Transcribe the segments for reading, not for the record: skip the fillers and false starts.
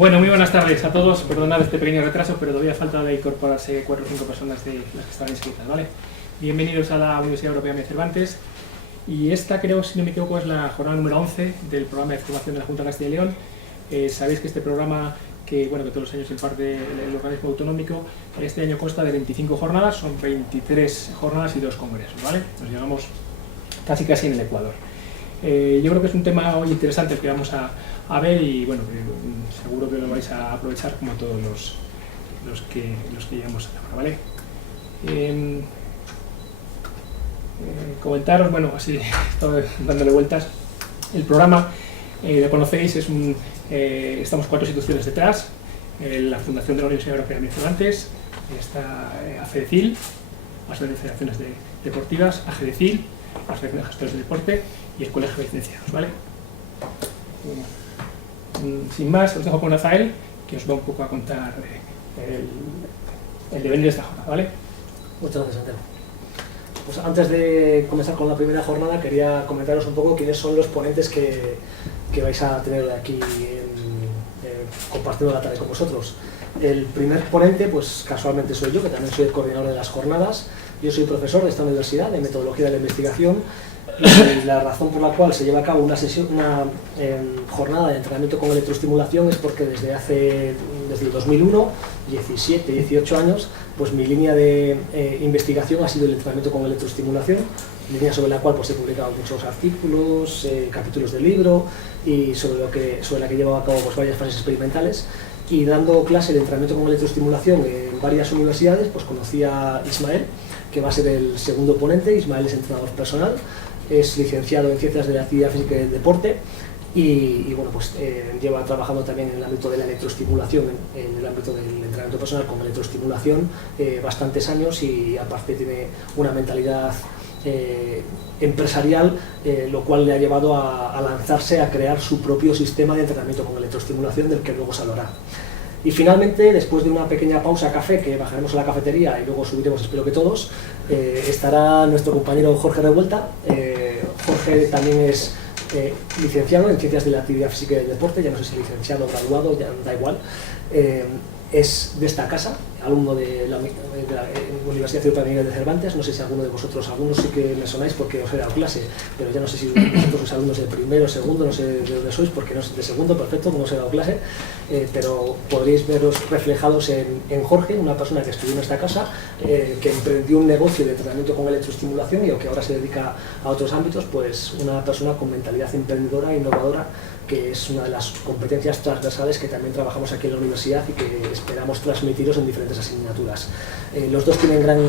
Bueno, muy buenas tardes a todos. Perdonad este pequeño retraso, pero todavía falta de incorporarse 4 o 5 personas de las que están inscritas, ¿vale? Bienvenidos a la Universidad Europea de Cervantes. Y esta, creo, si no me equivoco, es la jornada número 11 del programa de formación de la Junta de Castilla y León. Sabéis que este programa, que todos los años imparte el organismo autonómico, este año consta de 25 jornadas, son 23 jornadas y 2 congresos, ¿vale? Nos llegamos casi en el Ecuador. Yo creo que es un tema hoy interesante el que vamos a ver y bueno, seguro que lo vais a aprovechar como todos los que llegamos ahora, ¿vale? Comentaros, bueno, así estoy dándole vueltas. El programa, lo conocéis, estamos 4 instituciones detrás: la Fundación de la Universidad Europea de Cervantes, está AFEDECIL, Asociación de Federaciones Deportivas, AGDECIL, Asociación de Gestores de Deporte, y el Colegio de Licenciados, ¿vale? Sin más, os dejo con Rafael, que os va un poco a contar el devenir de esta jornada, ¿vale? Muchas gracias, Santiago. Pues antes de comenzar con la primera jornada, quería comentaros un poco quiénes son los ponentes que vais a tener aquí compartiendo la tarde con vosotros. El primer ponente, pues casualmente soy yo, que también soy el coordinador de las jornadas. Yo soy profesor de esta universidad de metodología de la investigación. Y la razón por la cual se lleva a cabo una jornada de entrenamiento con electroestimulación es porque desde el 2001, 17, 18 años, pues mi línea de investigación ha sido el entrenamiento con electroestimulación, línea sobre la cual pues he publicado muchos artículos, capítulos de libro y sobre la que he llevado a cabo pues varias fases experimentales. Y dando clase de entrenamiento con electroestimulación en varias universidades, pues conocí a Ismael, que va a ser el segundo ponente. Ismael es entrenador personal, es licenciado en Ciencias de la Actividad Física y del Deporte y bueno, pues lleva trabajando también en el ámbito de la electroestimulación, en el ámbito del entrenamiento personal con electroestimulación bastantes años, y aparte tiene una mentalidad empresarial, lo cual le ha llevado a lanzarse a crear su propio sistema de entrenamiento con electroestimulación, del que luego se hablará. Y finalmente, después de una pequeña pausa café, que bajaremos a la cafetería y luego subiremos, espero que todos, estará nuestro compañero Jorge Revuelta. Jorge también es licenciado en Ciencias de la Actividad Física y del Deporte, ya no sé si licenciado o graduado, ya da igual. Es de esta casa, alumno de la Universidad Europea de Cervantes. No sé si algunos sí que me sonáis porque os he dado clase, pero ya no sé si vosotros sois alumnos de primero, segundo, no sé de dónde sois, porque no sois de segundo, perfecto, como os he dado clase, pero podréis veros reflejados en Jorge, una persona que estudió en esta casa, que emprendió un negocio de entrenamiento con electroestimulación y que ahora se dedica a otros ámbitos, pues una persona con mentalidad emprendedora e innovadora, que es una de las competencias transversales que también trabajamos aquí en la universidad y que esperamos transmitiros en diferentes asignaturas. Los dos tienen gran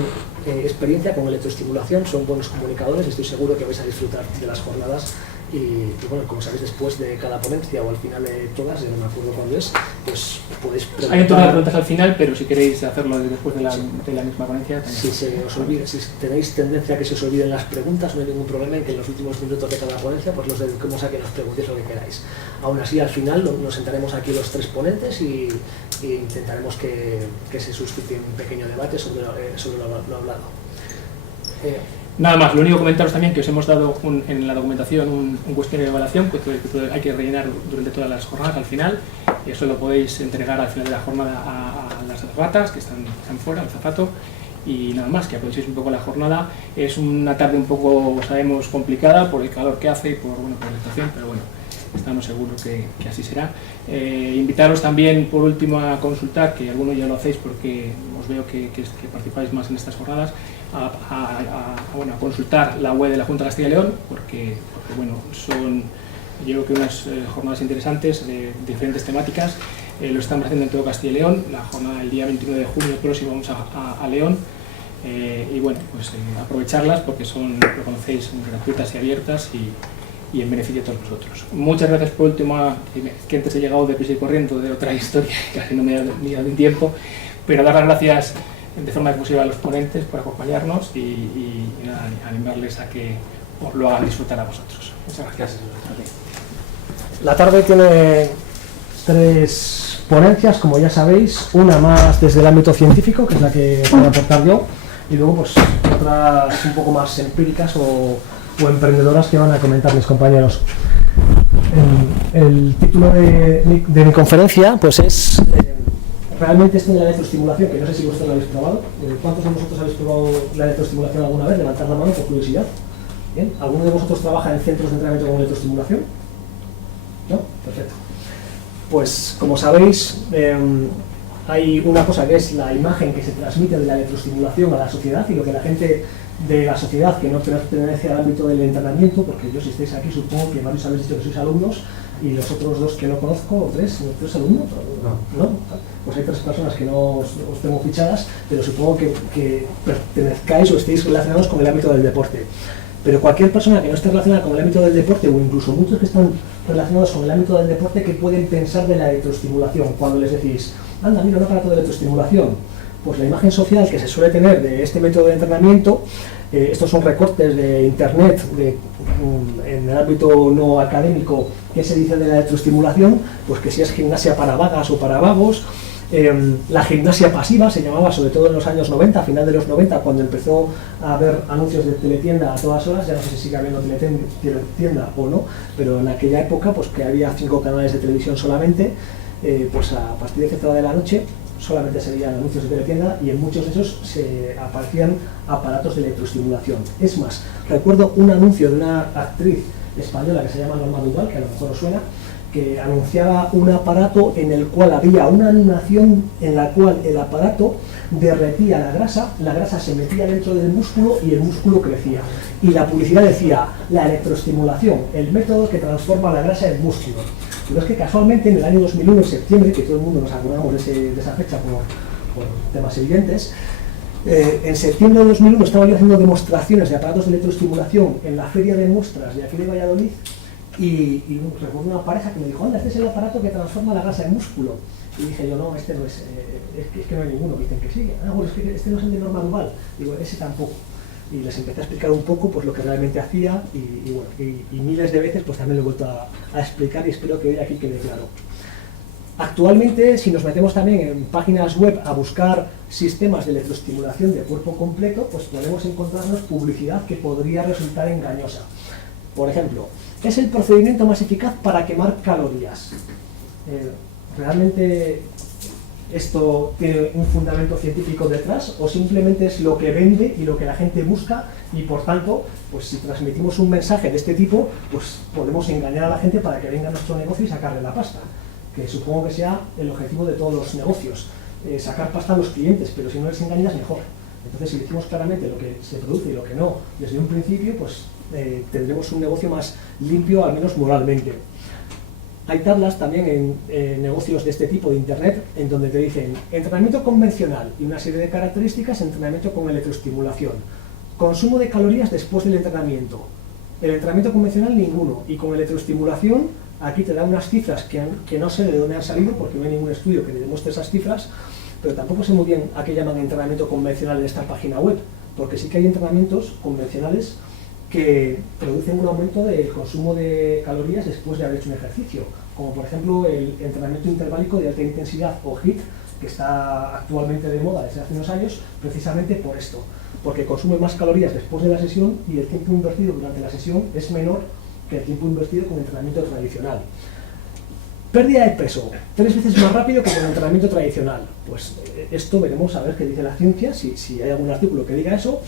experiencia con electroestimulación, son buenos comunicadores y estoy seguro que vais a disfrutar de las jornadas. Y bueno, como sabéis, después de cada ponencia o al final de todas, ya no me acuerdo cuándo es, pues podéis preguntar. Hay un turno de preguntas al final, pero si queréis hacerlo después de la misma ponencia también. Si tenéis tendencia a que se os olviden las preguntas, no hay ningún problema en que en los últimos minutos de cada ponencia pues los dediquemos a que nos preguntéis lo que queráis. Aún así, al final nos sentaremos aquí los 3 ponentes y intentaremos que se suscite un pequeño debate sobre lo hablado. Nada más, lo único comentaros también que os hemos dado en la documentación un cuestionario de evaluación que hay que rellenar durante todas las jornadas al final, y eso lo podéis entregar al final de la jornada a las azafatas que están fuera, al azafato. Y nada más, que aprovechéis un poco la jornada. Es una tarde un poco, sabemos, complicada por el calor que hace y por la estación, pero bueno, estamos seguros que así será. Invitaros también, por último, a consultar, que algunos ya lo hacéis porque os veo que participáis más en estas jornadas, a consultar la web de la Junta de Castilla y León, porque bueno, son, yo creo que unas jornadas interesantes de diferentes temáticas. Lo estamos haciendo en todo Castilla y León. La jornada el día 29 de junio próximo vamos a León, y bueno, pues aprovecharlas porque son, lo conocéis, gratuitas y abiertas y en beneficio de todos vosotros. Muchas gracias por último, que antes he llegado de prisa y corriendo de otra historia, casi no me he dado un tiempo, pero dar las gracias de forma exclusiva a los ponentes por acompañarnos y nada, animarles a que os lo hagan disfrutar a vosotros. Muchas gracias. La tarde tiene 3 ponencias, como ya sabéis, una más desde el ámbito científico, que es la que voy a aportar yo, y luego pues otras un poco más empíricas o emprendedoras que van a comentar mis compañeros. El título de mi conferencia pues es realmente esto de la electroestimulación, que no sé si vosotros lo habéis probado. ¿Cuántos de vosotros habéis probado la electroestimulación alguna vez? Levantad la mano por curiosidad. ¿Bien? ¿Alguno de vosotros trabaja en centros de entrenamiento con electroestimulación? ¿No? Perfecto. Pues como sabéis, hay una cosa que es la imagen que se transmite de la electroestimulación a la sociedad, y lo que la gente de la sociedad que no pertenece al ámbito del entrenamiento, porque yo, si estáis aquí, supongo que varios habéis dicho que sois alumnos, y los otros dos que no conozco, o tres alumnos, ¿no? Pues hay tres personas que no os tengo fichadas, pero supongo que pertenezcáis o estéis relacionados con el ámbito del deporte. Pero cualquier persona que no esté relacionada con el ámbito del deporte, o incluso muchos que están relacionados con el ámbito del deporte, ¿qué pueden pensar de la electroestimulación? Cuando les decís, anda, mira un aparato de electroestimulación, pues la imagen social que se suele tener de este método de entrenamiento, estos son recortes de internet en el ámbito no académico, ¿qué se dice de la electroestimulación? Pues que si es gimnasia para vagas o para vagos. La gimnasia pasiva se llamaba, sobre todo en los años 90, a final de los 90, cuando empezó a haber anuncios de teletienda a todas horas. Ya no sé si sigue habiendo teletienda o no, pero en aquella época, pues que había 5 canales de televisión solamente, pues a partir de cierta hora de la noche solamente se veían anuncios de teletienda, y en muchos de esos se aparecían aparatos de electroestimulación. Es más, recuerdo un anuncio de una actriz española que se llama Norma Duval, que a lo mejor os suena, que anunciaba un aparato en el cual había una animación en la cual el aparato derretía la grasa se metía dentro del músculo y el músculo crecía. Y la publicidad decía, la electroestimulación, el método que transforma la grasa en músculo. Pero es que casualmente en el año 2001, en septiembre, que todo el mundo nos acordamos de esa fecha por temas evidentes, en septiembre de 2001 estaba yo haciendo demostraciones de aparatos de electroestimulación en la feria de muestras de aquí de Valladolid, y recuerdo una pareja que me dijo, anda, este es el aparato que transforma la grasa en músculo. Y dije yo, no, este no es, es que no hay ninguno. Dicen que sí. Ah, bueno, es que este no es el de Norma Duval. Digo, ese tampoco. Y les empecé a explicar un poco pues lo que realmente hacía, y miles de veces pues también lo he vuelto a explicar, y espero que hoy aquí quede claro. Actualmente, si nos metemos también en páginas web a buscar sistemas de electroestimulación de cuerpo completo, pues podemos encontrarnos publicidad que podría resultar engañosa. Por ejemplo, es el procedimiento más eficaz para quemar calorías. ¿Realmente esto tiene un fundamento científico detrás, o simplemente es lo que vende y lo que la gente busca, y por tanto, pues si transmitimos un mensaje de este tipo, pues podemos engañar a la gente para que venga a nuestro negocio y sacarle la pasta? Que supongo que sea el objetivo de todos los negocios, sacar pasta a los clientes, pero si no les engañas, mejor. Entonces, si decimos claramente lo que se produce y lo que no desde un principio, pues tendremos un negocio más limpio, al menos moralmente. Hay tablas también en negocios de este tipo de internet, en donde te dicen entrenamiento convencional y una serie de características, entrenamiento con electroestimulación, consumo de calorías después del entrenamiento. El entrenamiento convencional ninguno, y con electroestimulación aquí te da unas cifras que no sé de dónde han salido, porque no hay ningún estudio que demuestre esas cifras, pero tampoco sé muy bien a qué llaman entrenamiento convencional en esta página web, porque sí que hay entrenamientos convencionales que producen un aumento del consumo de calorías después de haber hecho un ejercicio, como por ejemplo el entrenamiento interválico de alta intensidad, o HIIT, que está actualmente de moda desde hace unos años, precisamente por esto, porque consume más calorías después de la sesión, y el tiempo invertido durante la sesión es menor que el tiempo invertido con el entrenamiento tradicional. Pérdida de peso, 3 veces más rápido que con el entrenamiento tradicional. Pues esto veremos a ver qué dice la ciencia, si hay algún artículo que diga eso.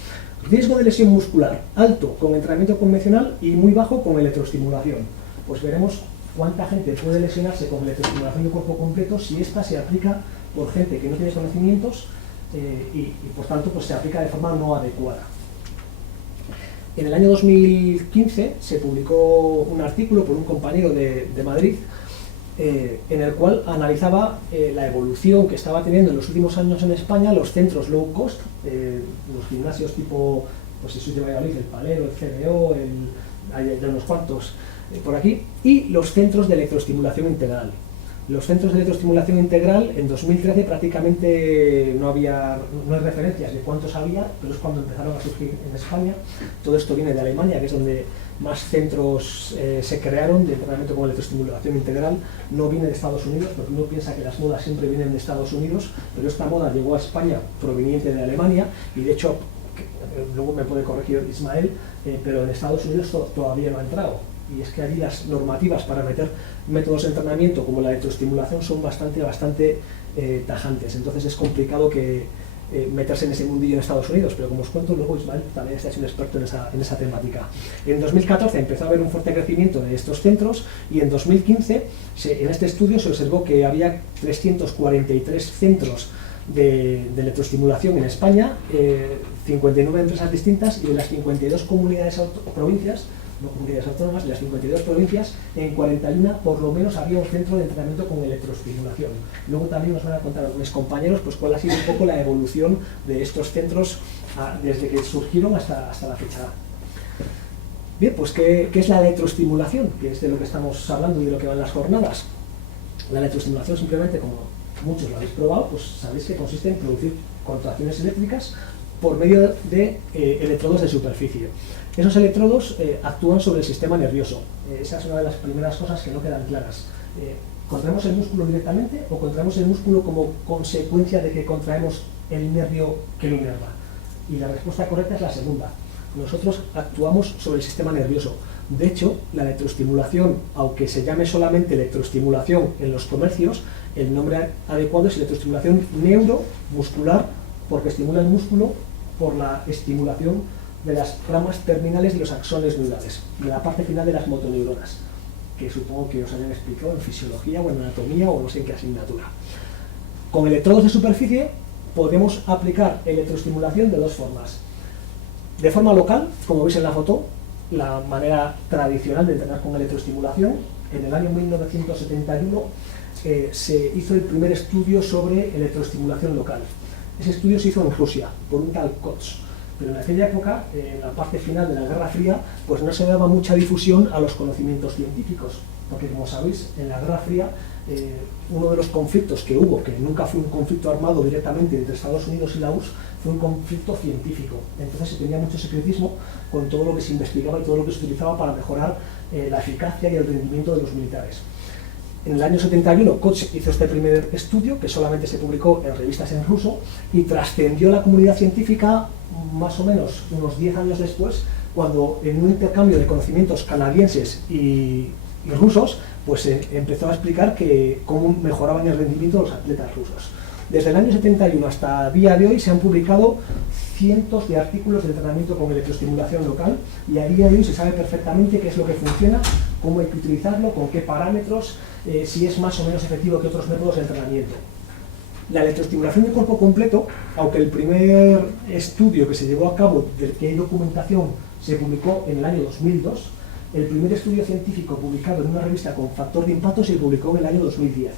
Riesgo de lesión muscular, alto con entrenamiento convencional y muy bajo con electroestimulación. Pues veremos cuánta gente puede lesionarse con electroestimulación de cuerpo completo si esta se aplica por gente que no tiene conocimientos y por tanto pues se aplica de forma no adecuada. En el año 2015 se publicó un artículo por un compañero de Madrid, en el cual analizaba la evolución que estaba teniendo en los últimos años en España los centros low cost, los gimnasios tipo, pues si sois de Valladolid, el Palero, el CBO, hay unos cuantos por aquí, y los centros de electroestimulación integral. Los centros de electroestimulación integral en 2013 prácticamente no hay referencias de cuántos había, pero es cuando empezaron a surgir en España. Todo esto viene de Alemania, que es donde más centros se crearon de entrenamiento con electroestimulación integral. No viene de Estados Unidos, porque uno piensa que las modas siempre vienen de Estados Unidos, pero esta moda llegó a España proveniente de Alemania, y de hecho, luego me puede corregir Ismael, pero en Estados Unidos todavía no ha entrado. y es que allí las normativas para meter métodos de entrenamiento como la electroestimulación son bastante tajantes, entonces es complicado meterse en ese mundillo en Estados Unidos, pero como os cuento, luego Ismael también está siendo experto en esa temática. En 2014 empezó a haber un fuerte crecimiento de estos centros y en 2015 en este estudio se observó que había 343 centros de electroestimulación en España, 59 empresas distintas, y de las 52 provincias, no comunidades autónomas, de las 52 provincias, en 41 por lo menos había un centro de entrenamiento con electroestimulación. Luego también nos van a contar mis compañeros pues cuál ha sido un poco la evolución de estos centros desde que surgieron hasta la fecha. Bien, pues ¿qué es la electroestimulación? Que es de lo que estamos hablando y de lo que van las jornadas. La electroestimulación, simplemente, como muchos lo habéis probado, pues sabéis que consiste en producir contracciones eléctricas por medio de electrodos de superficie. Esos electrodos actúan sobre el sistema nervioso. Esa es una de las primeras cosas que no quedan claras. ¿Contraemos el músculo directamente o contraemos el músculo como consecuencia de que contraemos el nervio que lo inerva? Y la respuesta correcta es la segunda. Nosotros actuamos sobre el sistema nervioso. De hecho, la electroestimulación, aunque se llame solamente electroestimulación en los comercios, el nombre adecuado es electroestimulación neuromuscular, porque estimula el músculo por la estimulación de las ramas terminales de los axones neurales, de la parte final de las motoneuronas, que supongo que os hayan explicado en fisiología o en anatomía o no sé en qué asignatura. Con electrodos de superficie podemos aplicar electroestimulación de dos formas. De forma local, como veis en la foto, la manera tradicional de entrenar con electroestimulación. En el año 1971 se hizo el primer estudio sobre electroestimulación local. Ese estudio se hizo en Rusia, por un tal Koch. Pero en aquella época, en la parte final de la Guerra Fría, pues no se daba mucha difusión a los conocimientos científicos, porque como sabéis, en la Guerra Fría, uno de los conflictos que hubo, que nunca fue un conflicto armado directamente entre Estados Unidos y la URSS, fue un conflicto científico. Entonces se tenía mucho secretismo con todo lo que se investigaba y todo lo que se utilizaba para mejorar la eficacia y el rendimiento de los militares. En el año 71, Koch hizo este primer estudio, que solamente se publicó en revistas en ruso, y trascendió la comunidad científica más o menos unos 10 años después, cuando en un intercambio de conocimientos canadienses y rusos, pues se empezó a explicar cómo mejoraban el rendimiento de los atletas rusos. Desde el año 71 hasta el día de hoy se han publicado cientos de artículos de entrenamiento con electroestimulación local, y a día de hoy se sabe perfectamente qué es lo que funciona, cómo hay que utilizarlo, con qué parámetros, si es más o menos efectivo que otros métodos de entrenamiento. La electroestimulación de cuerpo completo, aunque el primer estudio que se llevó a cabo, del que hay documentación, se publicó en el año 2002, el primer estudio científico publicado en una revista con factor de impacto se publicó en el año 2010.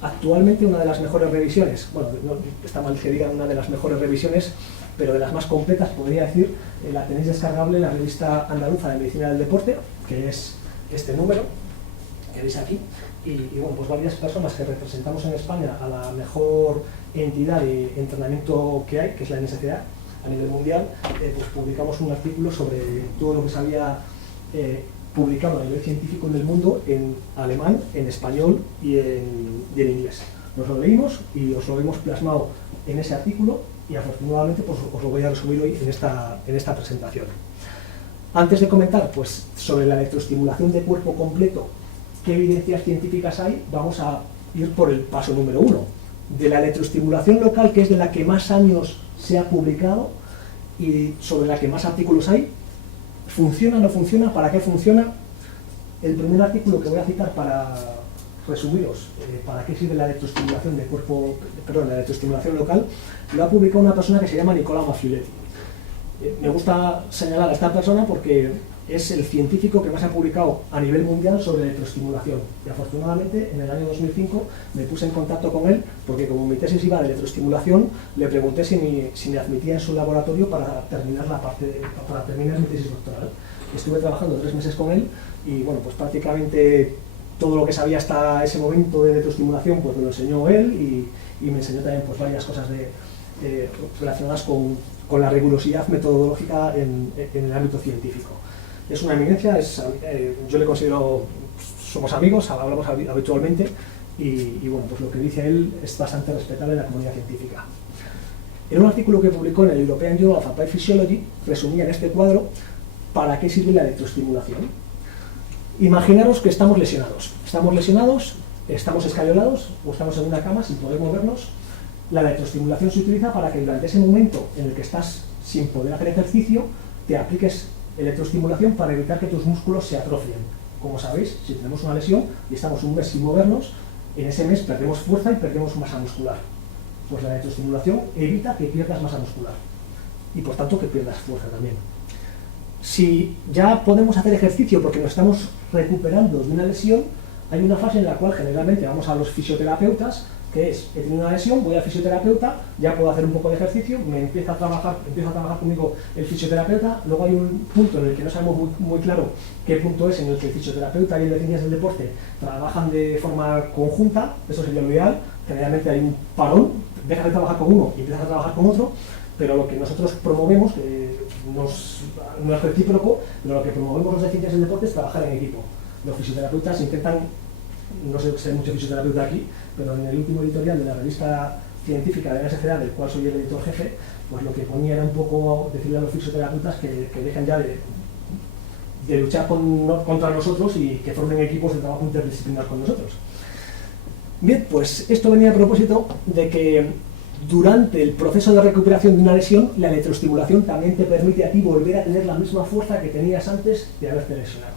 Actualmente una de las mejores revisiones, bueno, no está mal que diga una de las mejores revisiones, pero de las más completas podría decir, la tenéis descargable en la revista andaluza de medicina del deporte, que es este número que veis aquí, y bueno, pues varias personas que representamos en España a la mejor entidad de entrenamiento que hay, que es la NSCA a nivel mundial, pues publicamos un artículo sobre todo lo que se había publicado a nivel científico en el mundo, en alemán, en español y en inglés. Nos lo leímos y os lo hemos plasmado en ese artículo, y afortunadamente pues, os lo voy a resumir hoy en esta presentación. Antes de comentar pues, sobre la electroestimulación de cuerpo completo, qué evidencias científicas hay, vamos a ir por el paso número 1. De la electroestimulación local, que es de la que más años se ha publicado y sobre la que más artículos hay, ¿funciona o no funciona? ¿Para qué funciona? El primer artículo que voy a citar para resumiros para qué sirve la electroestimulación de cuerpo, perdón, la electroestimulación local, lo ha publicado una persona que se llama Nicola Maffioletti. Me gusta señalar a esta persona porque es el científico que más ha publicado a nivel mundial sobre electroestimulación, y afortunadamente en el año 2005 me puse en contacto con él porque, como mi tesis iba de electroestimulación, le pregunté si me admitía en su laboratorio para terminar mi tesis doctoral. Estuve trabajando 3 meses con él y bueno, pues prácticamente todo lo que sabía hasta ese momento de electroestimulación pues me lo enseñó él, y me enseñó también pues varias cosas relacionadas con la rigurosidad metodológica en el ámbito científico. Es una eminencia, yo le considero, somos amigos, hablamos habitualmente, y bueno, pues lo que dice él es bastante respetable en la comunidad científica. En un artículo que publicó en el European Journal of Applied Physiology, resumía en este cuadro para qué sirve la electroestimulación. Imaginaros que estamos lesionados. Estamos escayolados o estamos en una cama sin poder movernos. La electroestimulación se utiliza para que durante ese momento en el que estás sin poder hacer ejercicio, te apliques electroestimulación para evitar que tus músculos se atrofien. Como sabéis, si tenemos una lesión y estamos un mes sin movernos, en ese mes perdemos fuerza y perdemos masa muscular. Pues la electroestimulación evita que pierdas masa muscular y por tanto que pierdas fuerza también. Si ya podemos hacer ejercicio porque nos estamos recuperando de una lesión, hay una fase en la cual generalmente vamos a los fisioterapeutas, que es, he tenido una lesión, voy al fisioterapeuta, ya puedo hacer un poco de ejercicio, empieza a trabajar conmigo el fisioterapeuta, luego hay un punto en el que no sabemos muy claro qué punto es, en el que el fisioterapeuta y el de ciencias del deporte trabajan de forma conjunta, eso sería lo ideal, generalmente hay un parón, dejas de trabajar con uno y empiezas a trabajar con otro, pero lo que nosotros promovemos, no es recíproco, pero lo que promovemos los de ciencias del deporte es trabajar en equipo. Los fisioterapeutas intentan, no sé si hay mucho fisioterapeuta aquí, pero en el último editorial de la revista científica de la SCA, del cual soy el editor jefe, pues lo que ponía era un poco decirle a los fisioterapeutas que dejen ya de luchar contra nosotros y que formen equipos de trabajo interdisciplinar con nosotros. Bien, pues esto venía a propósito de que durante el proceso de recuperación de una lesión, la electroestimulación también te permite a ti volver a tener la misma fuerza que tenías antes de haberte lesionado.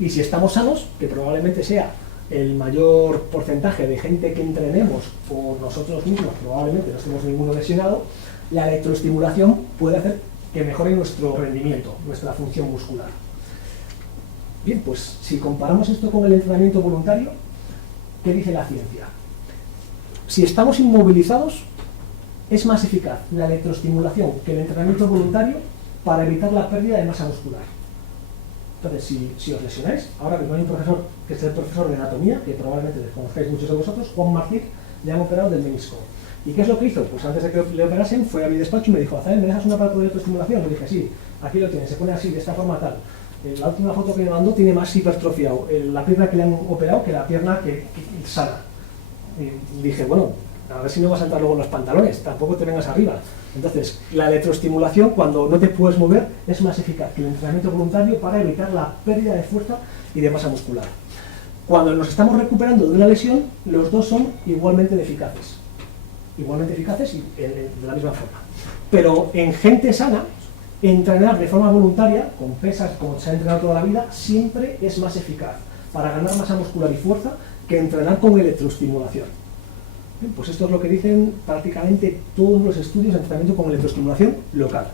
Y si estamos sanos, que probablemente sea el mayor porcentaje de gente que entrenemos por nosotros mismos, probablemente no estemos ninguno lesionado, la electroestimulación puede hacer que mejore nuestro rendimiento, nuestra función muscular. Bien, pues si comparamos esto con el entrenamiento voluntario, ¿qué dice la ciencia? Si estamos inmovilizados, es más eficaz la electroestimulación que el entrenamiento voluntario para evitar la pérdida de masa muscular. Entonces, si os lesionáis, ahora mismo hay un profesor, que es el profesor de anatomía, que probablemente desconozcáis muchos de vosotros, Juan Martí, le han operado del menisco. ¿Y qué es lo que hizo? Pues antes de que le operasen, fue a mi despacho y me dijo, Azael, ¿me dejas un aparato de electroestimulación? Le dije, sí, aquí lo tienes, se pone así, de esta forma tal. La última foto que me mandó tiene más hipertrofia, la pierna que le han operado que la pierna que sana. Y dije, bueno, a ver si no vas a entrar luego en los pantalones, tampoco te vengas arriba. Entonces, la electroestimulación, cuando no te puedes mover, es más eficaz que el entrenamiento voluntario para evitar la pérdida de fuerza y de masa muscular. Cuando nos estamos recuperando de una lesión, los dos son igualmente eficaces y de la misma forma. Pero en gente sana, entrenar de forma voluntaria, con pesas como se ha entrenado toda la vida, siempre es más eficaz para ganar masa muscular y fuerza que entrenar con electroestimulación. Bien, pues esto es lo que dicen prácticamente todos los estudios de entrenamiento con electroestimulación local.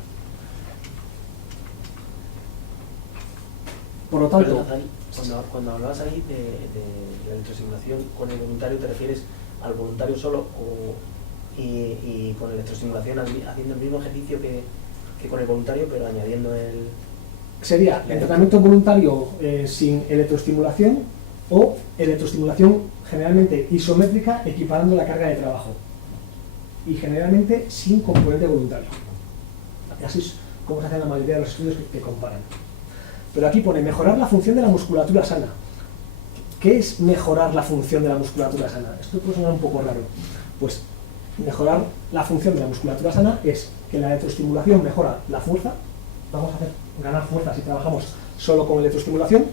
Por lo tanto, cuando hablabas ahí de la electroestimulación con el voluntario, ¿te refieres al voluntario solo y con electroestimulación haciendo el mismo ejercicio que con el voluntario, pero añadiendo el... Sería entrenamiento voluntario sin electroestimulación o electroestimulación generalmente isométrica equiparando la carga de trabajo y generalmente sin componente voluntario. Así es como se hace en la mayoría de los estudios que comparan. Pero aquí pone mejorar la función de la musculatura sana. ¿Qué es mejorar la función de la musculatura sana? Esto puede sonar un poco raro. Pues mejorar la función de la musculatura sana es que la electroestimulación mejora la fuerza. Vamos a hacer ganar fuerza si trabajamos solo con electroestimulación.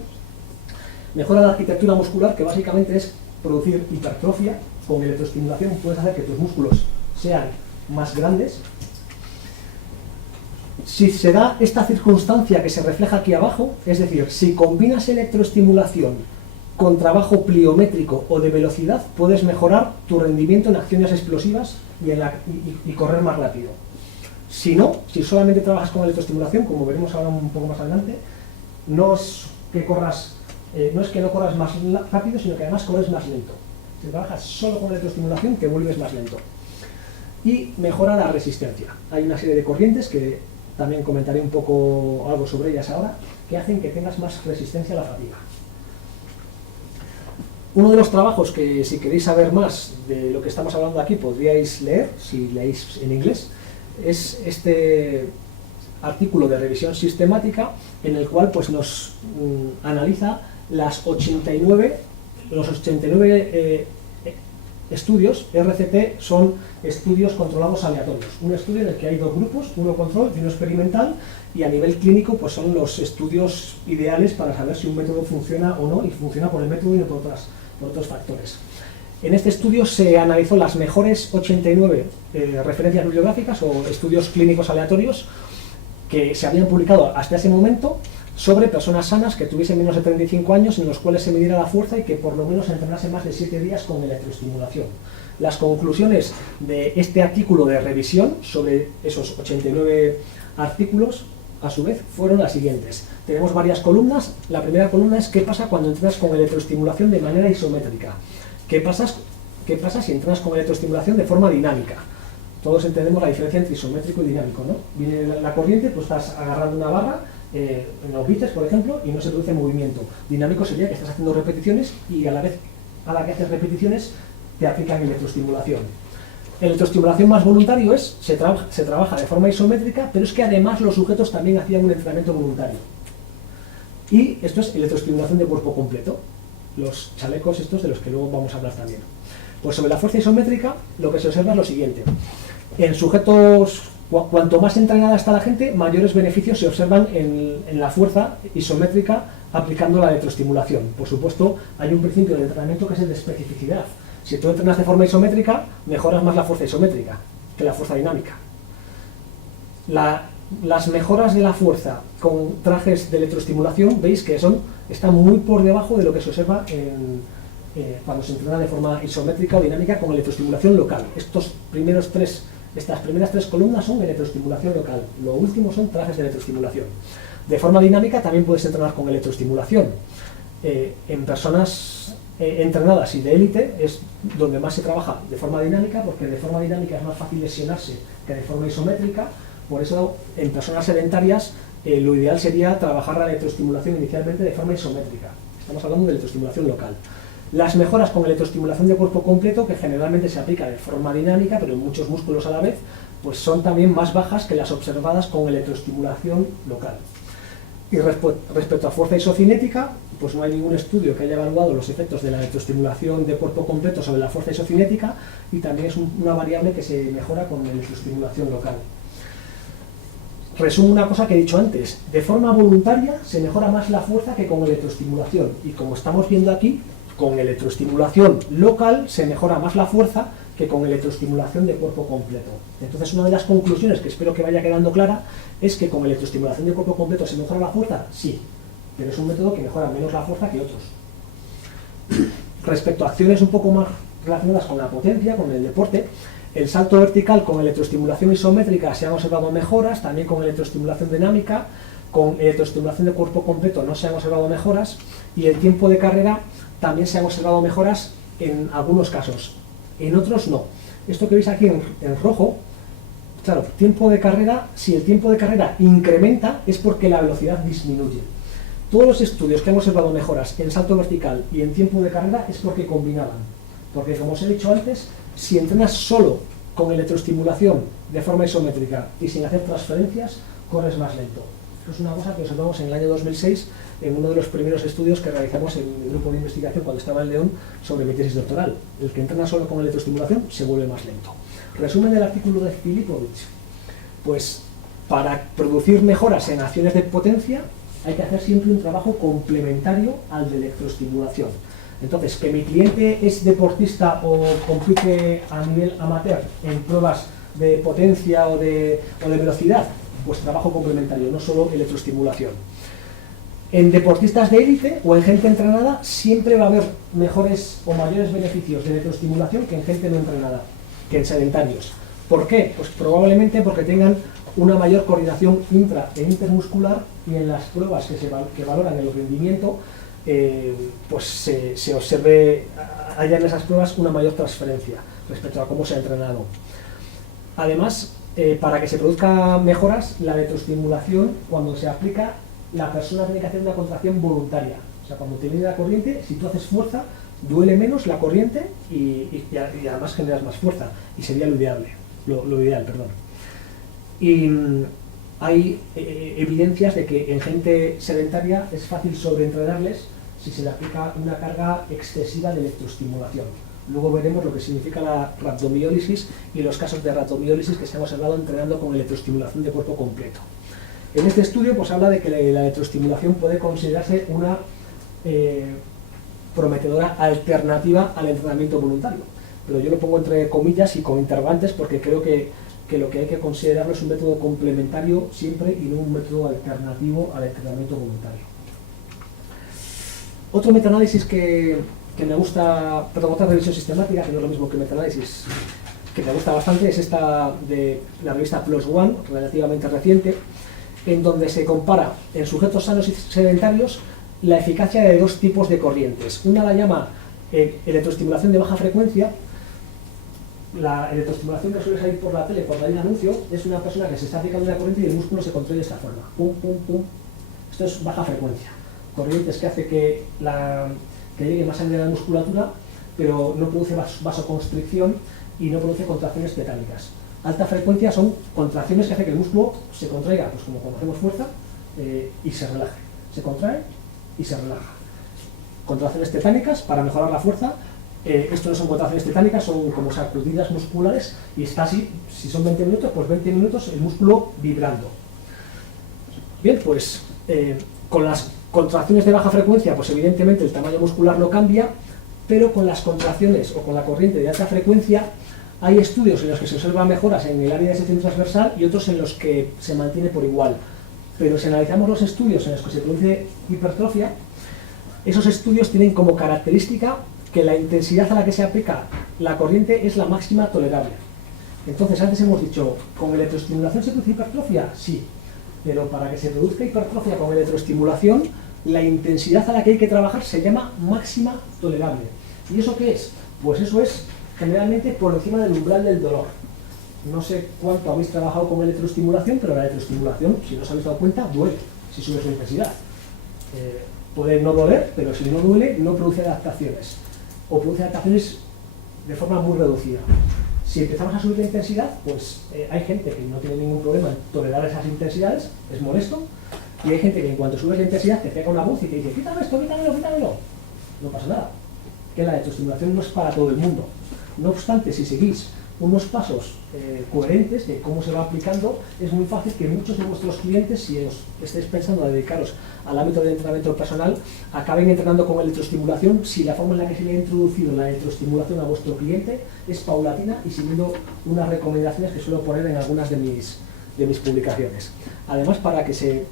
Mejora la arquitectura muscular, que básicamente es producir hipertrofia. Con electroestimulación puedes hacer que tus músculos sean más grandes. Si se da esta circunstancia que se refleja aquí abajo, es decir, si combinas electroestimulación con trabajo pliométrico o de velocidad, puedes mejorar tu rendimiento en acciones explosivas y correr más rápido. Si no, si solamente trabajas con electroestimulación, como veremos ahora un poco más adelante, no es que no corras más rápido, sino que además corres más lento. Si trabajas solo con electroestimulación, te vuelves más lento. Y mejora la resistencia. Hay una serie de corrientes que también comentaré un poco algo sobre ellas ahora, que hacen que tengas más resistencia a la fatiga. Uno de los trabajos que, si queréis saber más de lo que estamos hablando aquí, podríais leer, si leéis en inglés, es este artículo de revisión sistemática en el cual pues, nos analiza los 89 estudios. RCT son estudios controlados aleatorios. Un estudio en el que hay dos grupos, uno control y uno experimental, y a nivel clínico pues son los estudios ideales para saber si un método funciona o no, y funciona por el método y no por otros factores. En este estudio se analizó las mejores 89 referencias bibliográficas o estudios clínicos aleatorios que se habían publicado hasta ese momento sobre personas sanas que tuviesen menos de 35 años, en los cuales se midiera la fuerza y que por lo menos entrenasen más de 7 días con electroestimulación. Las conclusiones de este artículo de revisión sobre esos 89 artículos, a su vez, fueron las siguientes. Tenemos varias columnas. La primera columna es qué pasa cuando entrenas con electroestimulación de manera isométrica. ¿Qué pasa si entrenas con electroestimulación de forma dinámica? Todos entendemos la diferencia entre isométrico y dinámico, ¿no? Viene la corriente, pues estás agarrando una barra en los bíceps, por ejemplo, y no se produce movimiento. Dinámico sería que estás haciendo repeticiones y a la vez a la que haces repeticiones te aplican electroestimulación. Electroestimulación más voluntario es, se trabaja de forma isométrica, pero es que además los sujetos también hacían un entrenamiento voluntario. Y esto es electroestimulación de cuerpo completo. Los chalecos estos de los que luego vamos a hablar también. Pues sobre la fuerza isométrica, lo que se observa es lo siguiente. En sujetos, cuanto más entrenada está la gente, mayores beneficios se observan en la fuerza isométrica aplicando la electroestimulación. Por supuesto, hay un principio de entrenamiento que es el de especificidad. Si tú entrenas de forma isométrica, mejoras más la fuerza isométrica que la fuerza dinámica. Las mejoras de la fuerza con trajes de electroestimulación, veis que están muy por debajo de lo que se observa cuando se entrena de forma isométrica o dinámica con electroestimulación local. Estas primeras tres columnas son electroestimulación local, lo último son trajes de electroestimulación. De forma dinámica también puedes entrenar con electroestimulación. En personas entrenadas y de élite es donde más se trabaja de forma dinámica, porque de forma dinámica es más fácil lesionarse que de forma isométrica. Por eso en personas sedentarias lo ideal sería trabajar la electroestimulación inicialmente de forma isométrica. Estamos hablando de electroestimulación local. Las mejoras con electroestimulación de cuerpo completo, que generalmente se aplica de forma dinámica, pero en muchos músculos a la vez, pues son también más bajas que las observadas con electroestimulación local. Y respecto a fuerza isocinética, pues no hay ningún estudio que haya evaluado los efectos de la electroestimulación de cuerpo completo sobre la fuerza isocinética, y también es una variable que se mejora con electroestimulación local. Resumo una cosa que he dicho antes. De forma voluntaria se mejora más la fuerza que con electroestimulación, y como estamos viendo aquí, con electroestimulación local se mejora más la fuerza que con electroestimulación de cuerpo completo. Entonces, una de las conclusiones que espero que vaya quedando clara es que con electroestimulación de cuerpo completo se mejora la fuerza, sí, pero es un método que mejora menos la fuerza que otros. Respecto a acciones un poco más relacionadas con la potencia, con el deporte, el salto vertical con electroestimulación isométrica se han observado mejoras, también con electroestimulación dinámica. Con electroestimulación de cuerpo completo no se han observado mejoras, y el tiempo de carrera también se han observado mejoras en algunos casos, en otros no. Esto que veis aquí en rojo, claro, tiempo de carrera, si el tiempo de carrera incrementa es porque la velocidad disminuye. Todos los estudios que han observado mejoras en salto vertical y en tiempo de carrera es porque combinaban. Porque, como os he dicho antes, si entrenas solo con electroestimulación de forma isométrica y sin hacer transferencias, corres más lento. Esto es una cosa que observamos en el año 2006 en uno de los primeros estudios que realizamos en el grupo de investigación cuando estaba en León sobre mi tesis doctoral. El que entrena solo con electroestimulación se vuelve más lento. Resumen del artículo de Filipovich. Pues para producir mejoras en acciones de potencia hay que hacer siempre un trabajo complementario al de electroestimulación. Entonces, que mi cliente es deportista o compite a nivel amateur en pruebas de potencia o de velocidad, pues trabajo complementario, no solo electroestimulación. En deportistas de élite o en gente entrenada siempre va a haber mejores o mayores beneficios de electroestimulación que en gente no entrenada, que en sedentarios. ¿Por qué? Pues probablemente porque tengan una mayor coordinación intra e intermuscular, y en las pruebas que valoran el rendimiento pues se observe, haya en esas pruebas una mayor transferencia respecto a cómo se ha entrenado. Además, para que se produzcan mejoras, la electroestimulación, cuando se aplica, la persona tiene que hacer una contracción voluntaria. O sea, cuando te viene la corriente, si tú haces fuerza, duele menos la corriente y además generas más fuerza, y sería lo ideal. Y hay evidencias de que en gente sedentaria es fácil sobreentrenarles si se le aplica una carga excesiva de electroestimulación. Luego veremos lo que significa la rhabdomiólisis y los casos de rhabdomiólisis que se han observado entrenando con electroestimulación de cuerpo completo. En este estudio pues habla de que la electroestimulación puede considerarse una prometedora alternativa al entrenamiento voluntario, pero yo lo pongo entre comillas y con interrogantes porque creo que lo que hay que considerarlo es un método complementario siempre y no un método alternativo al entrenamiento voluntario. Otro metaanálisis que me gusta, perdón, otra revisión sistemática, que no es lo mismo que metaanálisis, que me gusta bastante, es esta de la revista PLOS ONE, relativamente reciente, en donde se compara en sujetos sanos y sedentarios la eficacia de dos tipos de corrientes. Una la llama electroestimulación de baja frecuencia. La electroestimulación que suele salir por la tele cuando hay un anuncio es una persona que se está aplicando una corriente y el músculo se contrae de esta forma. Pum, pum, pum. Esto es baja frecuencia. Corrientes que hace que llegue más sangre a la musculatura, pero no produce vasoconstricción y no produce contracciones tetánicas. Alta frecuencia son contracciones que hacen que el músculo se contraiga, pues como cuando hacemos fuerza, y se relaje. Se contrae y se relaja. Contracciones tetánicas para mejorar la fuerza. Esto no son contracciones tetánicas, son como sacudidas musculares y está así, si son 20 minutos, pues 20 minutos el músculo vibrando. Bien, pues con las contracciones de baja frecuencia, pues evidentemente el tamaño muscular no cambia, pero con las contracciones o con la corriente de alta frecuencia hay estudios en los que se observan mejoras en el área de sección transversal y otros en los que se mantiene por igual. Pero si analizamos los estudios en los que se produce hipertrofia, esos estudios tienen como característica que la intensidad a la que se aplica la corriente es la máxima tolerable. Entonces, antes hemos dicho, ¿con electroestimulación se produce hipertrofia? Sí, pero para que se produzca hipertrofia con electroestimulación, la intensidad a la que hay que trabajar se llama máxima tolerable. ¿Y eso qué es? Pues eso es generalmente por encima del umbral del dolor. No sé cuánto habéis trabajado con electroestimulación, pero la electroestimulación, si no os habéis dado cuenta, duele si subes la intensidad. Puede no doler, pero si no duele, no produce adaptaciones. O produce adaptaciones de forma muy reducida. Si empezamos a subir la intensidad, pues hay gente que no tiene ningún problema en tolerar esas intensidades, es molesto, y hay gente que en cuanto subes la intensidad te pega una voz y te dice quítame esto, quítamelo, quítamelo. No pasa nada. Que la electroestimulación no es para todo el mundo. No obstante, si seguís unos pasos coherentes de cómo se va aplicando, es muy fácil que muchos de vuestros clientes, si os estáis pensando a dedicaros al ámbito del entrenamiento personal, acaben entrenando con electroestimulación si la forma en la que se le ha introducido la electroestimulación a vuestro cliente es paulatina y siguiendo unas recomendaciones que suelo poner en algunas de mis publicaciones. Además, para que se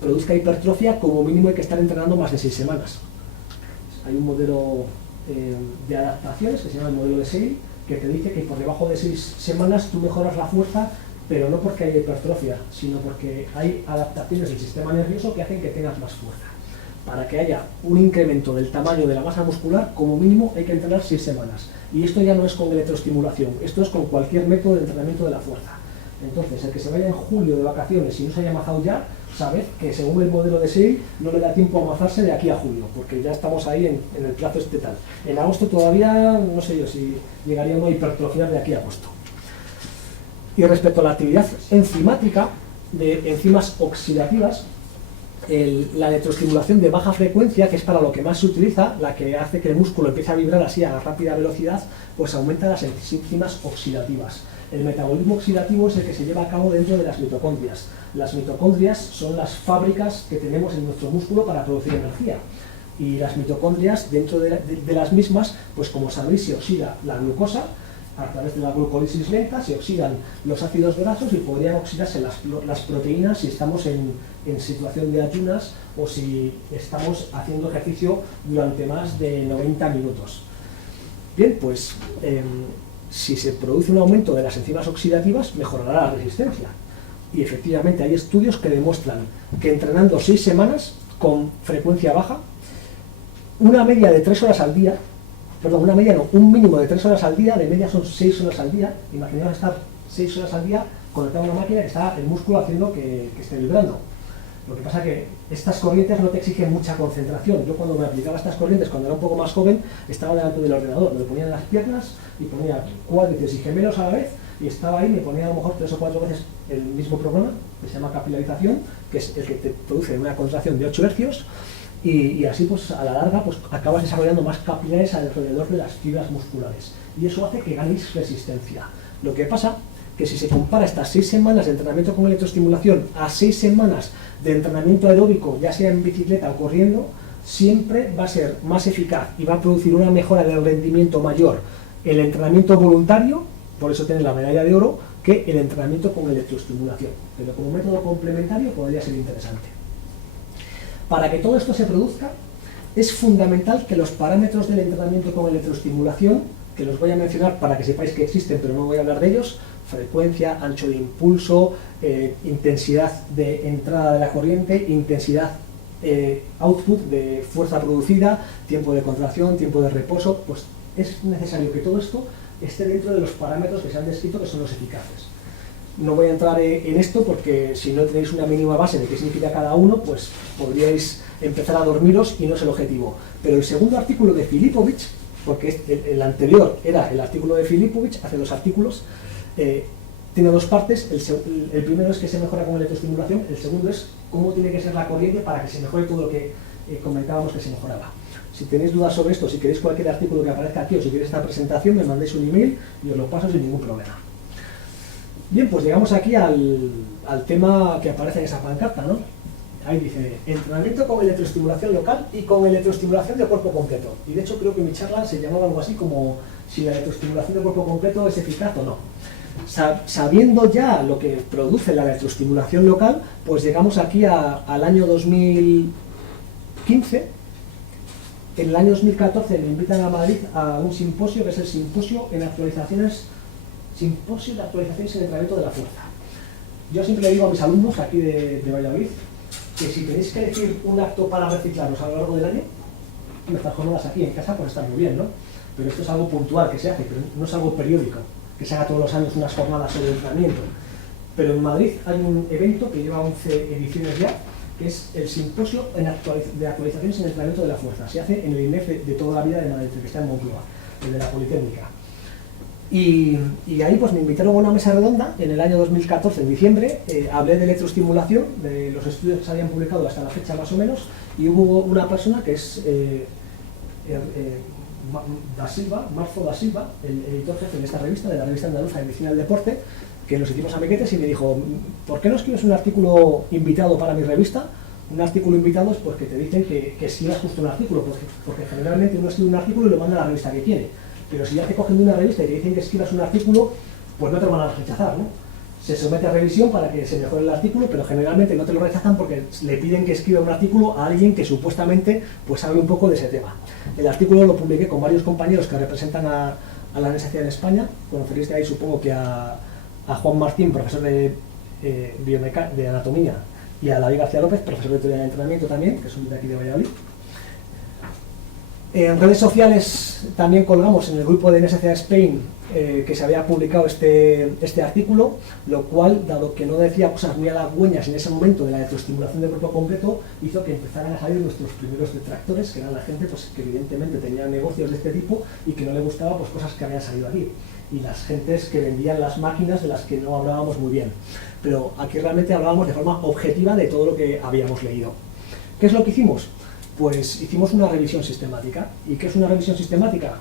produzca hipertrofia, como mínimo hay que estar entrenando más de 6 semanas. Hay un modelo de adaptaciones que se llama el modelo de Seil, que te dice que por debajo de 6 semanas tú mejoras la fuerza, pero no porque haya hipertrofia, sino porque hay adaptaciones del sistema nervioso que hacen que tengas más fuerza. Para que haya un incremento del tamaño de la masa muscular, como mínimo hay que entrenar 6 semanas. Y esto ya no es con electroestimulación, esto es con cualquier método de entrenamiento de la fuerza. Entonces, el que se vaya en julio de vacaciones y no se haya amazado ya, sabed que según el modelo de Seil no le da tiempo a amazarse de aquí a julio, porque ya estamos ahí en el plazo tal. En agosto todavía no sé yo si llegaría uno a hipertrofiar de aquí a agosto. Y respecto a la actividad enzimática de enzimas oxidativas, la electroestimulación de baja frecuencia, que es para lo que más se utiliza, la que hace que el músculo empiece a vibrar así a rápida velocidad, pues aumenta las enzimas oxidativas. El metabolismo oxidativo es el que se lleva a cabo dentro de las mitocondrias. Las mitocondrias son las fábricas que tenemos en nuestro músculo para producir energía. Y las mitocondrias, dentro de las mismas, pues como sabéis, se oxida la glucosa, a través de la glucólisis lenta, se oxidan los ácidos grasos y podrían oxidarse las proteínas si estamos en situación de ayunas o si estamos haciendo ejercicio durante más de 90 minutos. Bien, pues si se produce un aumento de las enzimas oxidativas, mejorará la resistencia. Y efectivamente hay estudios que demuestran que entrenando 6 semanas con frecuencia baja, una media de 3 horas al día, perdón, una media no, un mínimo de 3 horas al día, de media son 6 horas al día, imaginaos estar 6 horas al día conectado a una máquina que está el músculo haciendo que esté vibrando. Lo que pasa es que estas corrientes no te exigen mucha concentración. Yo cuando me aplicaba estas corrientes, cuando era un poco más joven, estaba delante del ordenador, me ponía en las piernas y ponía cuádriceps y gemelos a la vez y estaba ahí, me ponía a lo mejor 3 o 4 veces el mismo programa, que se llama capilarización, que es el que te produce una contracción de 8 hercios, y así pues a la larga pues acabas desarrollando más capilares alrededor de las fibras musculares y eso hace que ganéis resistencia. Lo que pasa que si se compara estas 6 semanas de entrenamiento con electroestimulación a 6 semanas de entrenamiento aeróbico, ya sea en bicicleta o corriendo, siempre va a ser más eficaz y va a producir una mejora del rendimiento mayor el entrenamiento voluntario, por eso tiene la medalla de oro, que el entrenamiento con electroestimulación. Pero como método complementario podría ser interesante. Para que todo esto se produzca, es fundamental que los parámetros del entrenamiento con electroestimulación, que los voy a mencionar para que sepáis que existen, pero no voy a hablar de ellos, frecuencia, ancho de impulso, intensidad de entrada de la corriente, intensidad output de fuerza producida, tiempo de contracción, tiempo de reposo, pues es necesario que todo esto esté dentro de los parámetros que se han descrito que son los eficaces. No voy a entrar en esto porque si no tenéis una mínima base de qué significa cada uno, pues podríais empezar a dormiros y no es el objetivo. Pero el segundo artículo de Filipovic, porque el anterior era el artículo de Filipovic, hace 2 artículos, tiene 2 partes. El primero es que se mejora con electroestimulación, el segundo es cómo tiene que ser la corriente para que se mejore todo lo que comentábamos que se mejoraba. Si tenéis dudas sobre esto, si queréis cualquier artículo que aparezca aquí o si queréis esta presentación, me mandéis un email y os lo paso sin ningún problema. Bien, pues llegamos aquí al tema que aparece en esa pancarta, ¿no? Ahí dice, entrenamiento con electroestimulación local y con electroestimulación de cuerpo completo. Y de hecho creo que mi charla se llamaba algo así como si la electroestimulación de cuerpo completo es eficaz o no. Sabiendo ya lo que produce la electroestimulación local, pues llegamos aquí al año 2015. En el año 2014 me invitan a Madrid a un simposio, que es el simposio de actualizaciones en entrenamiento de la fuerza. Yo siempre le digo a mis alumnos aquí de Valladolid que si tenéis que elegir un acto para reciclaros a lo largo del año, nuestras jornadas aquí en casa pues están muy bien, ¿no? Pero esto es algo puntual que se hace, pero no es algo periódico, que se haga todos los años unas jornadas sobre entrenamiento. Pero en Madrid hay un evento que lleva 11 ediciones ya, que es el simposio de actualizaciones en entrenamiento de la fuerza. Se hace en el INEF de toda la vida de Madrid, que está en Moncloa, el de la Politécnica. Y ahí pues me invitaron a una mesa redonda en el año 2014, en diciembre, hablé de electroestimulación, de los estudios que se habían publicado hasta la fecha más o menos, y hubo una persona que es Marzo da Silva, el editor jefe de esta revista, de la revista andaluza de medicina del deporte, que nos hicimos amiguetes y me dijo, ¿por qué no escribes un artículo invitado para mi revista? Un artículo invitado es porque te dicen que escribas justo un artículo, porque generalmente uno escribe un artículo y lo manda a la revista que quiere. Pero si ya te cogen de una revista y te dicen que escribas un artículo, pues no te lo van a rechazar, ¿no? Se somete a revisión para que se mejore el artículo, pero generalmente no te lo rechazan porque le piden que escriba un artículo a alguien que supuestamente pues sabe un poco de ese tema. El artículo lo publiqué con varios compañeros que representan a la NSC en España. Conoceréis de ahí supongo que a Juan Martín, profesor de anatomía, y a David García López, profesor de teoría de entrenamiento también, que son de aquí de Valladolid. En redes sociales también colgamos en el grupo de NSCA Spain que se había publicado este artículo, lo cual, dado que no decía cosas muy halagüeñas en ese momento de la electroestimulación de cuerpo completo, hizo que empezaran a salir nuestros primeros detractores, que eran la gente pues, que evidentemente tenía negocios de este tipo y que no le gustaban pues, cosas que habían salido aquí. Y las gentes que vendían las máquinas de las que no hablábamos muy bien. Pero aquí realmente hablábamos de forma objetiva de todo lo que habíamos leído. ¿Qué es lo que hicimos? Pues hicimos una revisión sistemática. ¿Y qué es una revisión sistemática?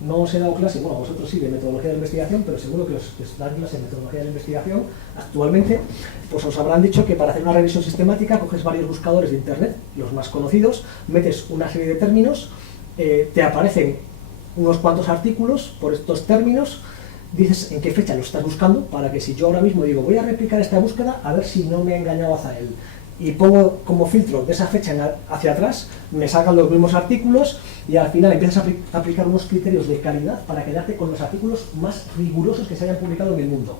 No os he dado clase, bueno, vosotros sí, de metodología de investigación, pero seguro que os dan clase de metodología de investigación actualmente, pues os habrán dicho que para hacer una revisión sistemática coges varios buscadores de internet, los más conocidos, metes una serie de términos, te aparecen unos cuantos artículos por estos términos, dices en qué fecha lo estás buscando, para que si yo ahora mismo digo voy a replicar esta búsqueda a ver si no me ha engañado Azael, y pongo como filtro de esa fecha hacia atrás, me salgan los mismos artículos y al final empiezas a aplicar unos criterios de calidad para quedarte con los artículos más rigurosos que se hayan publicado en el mundo.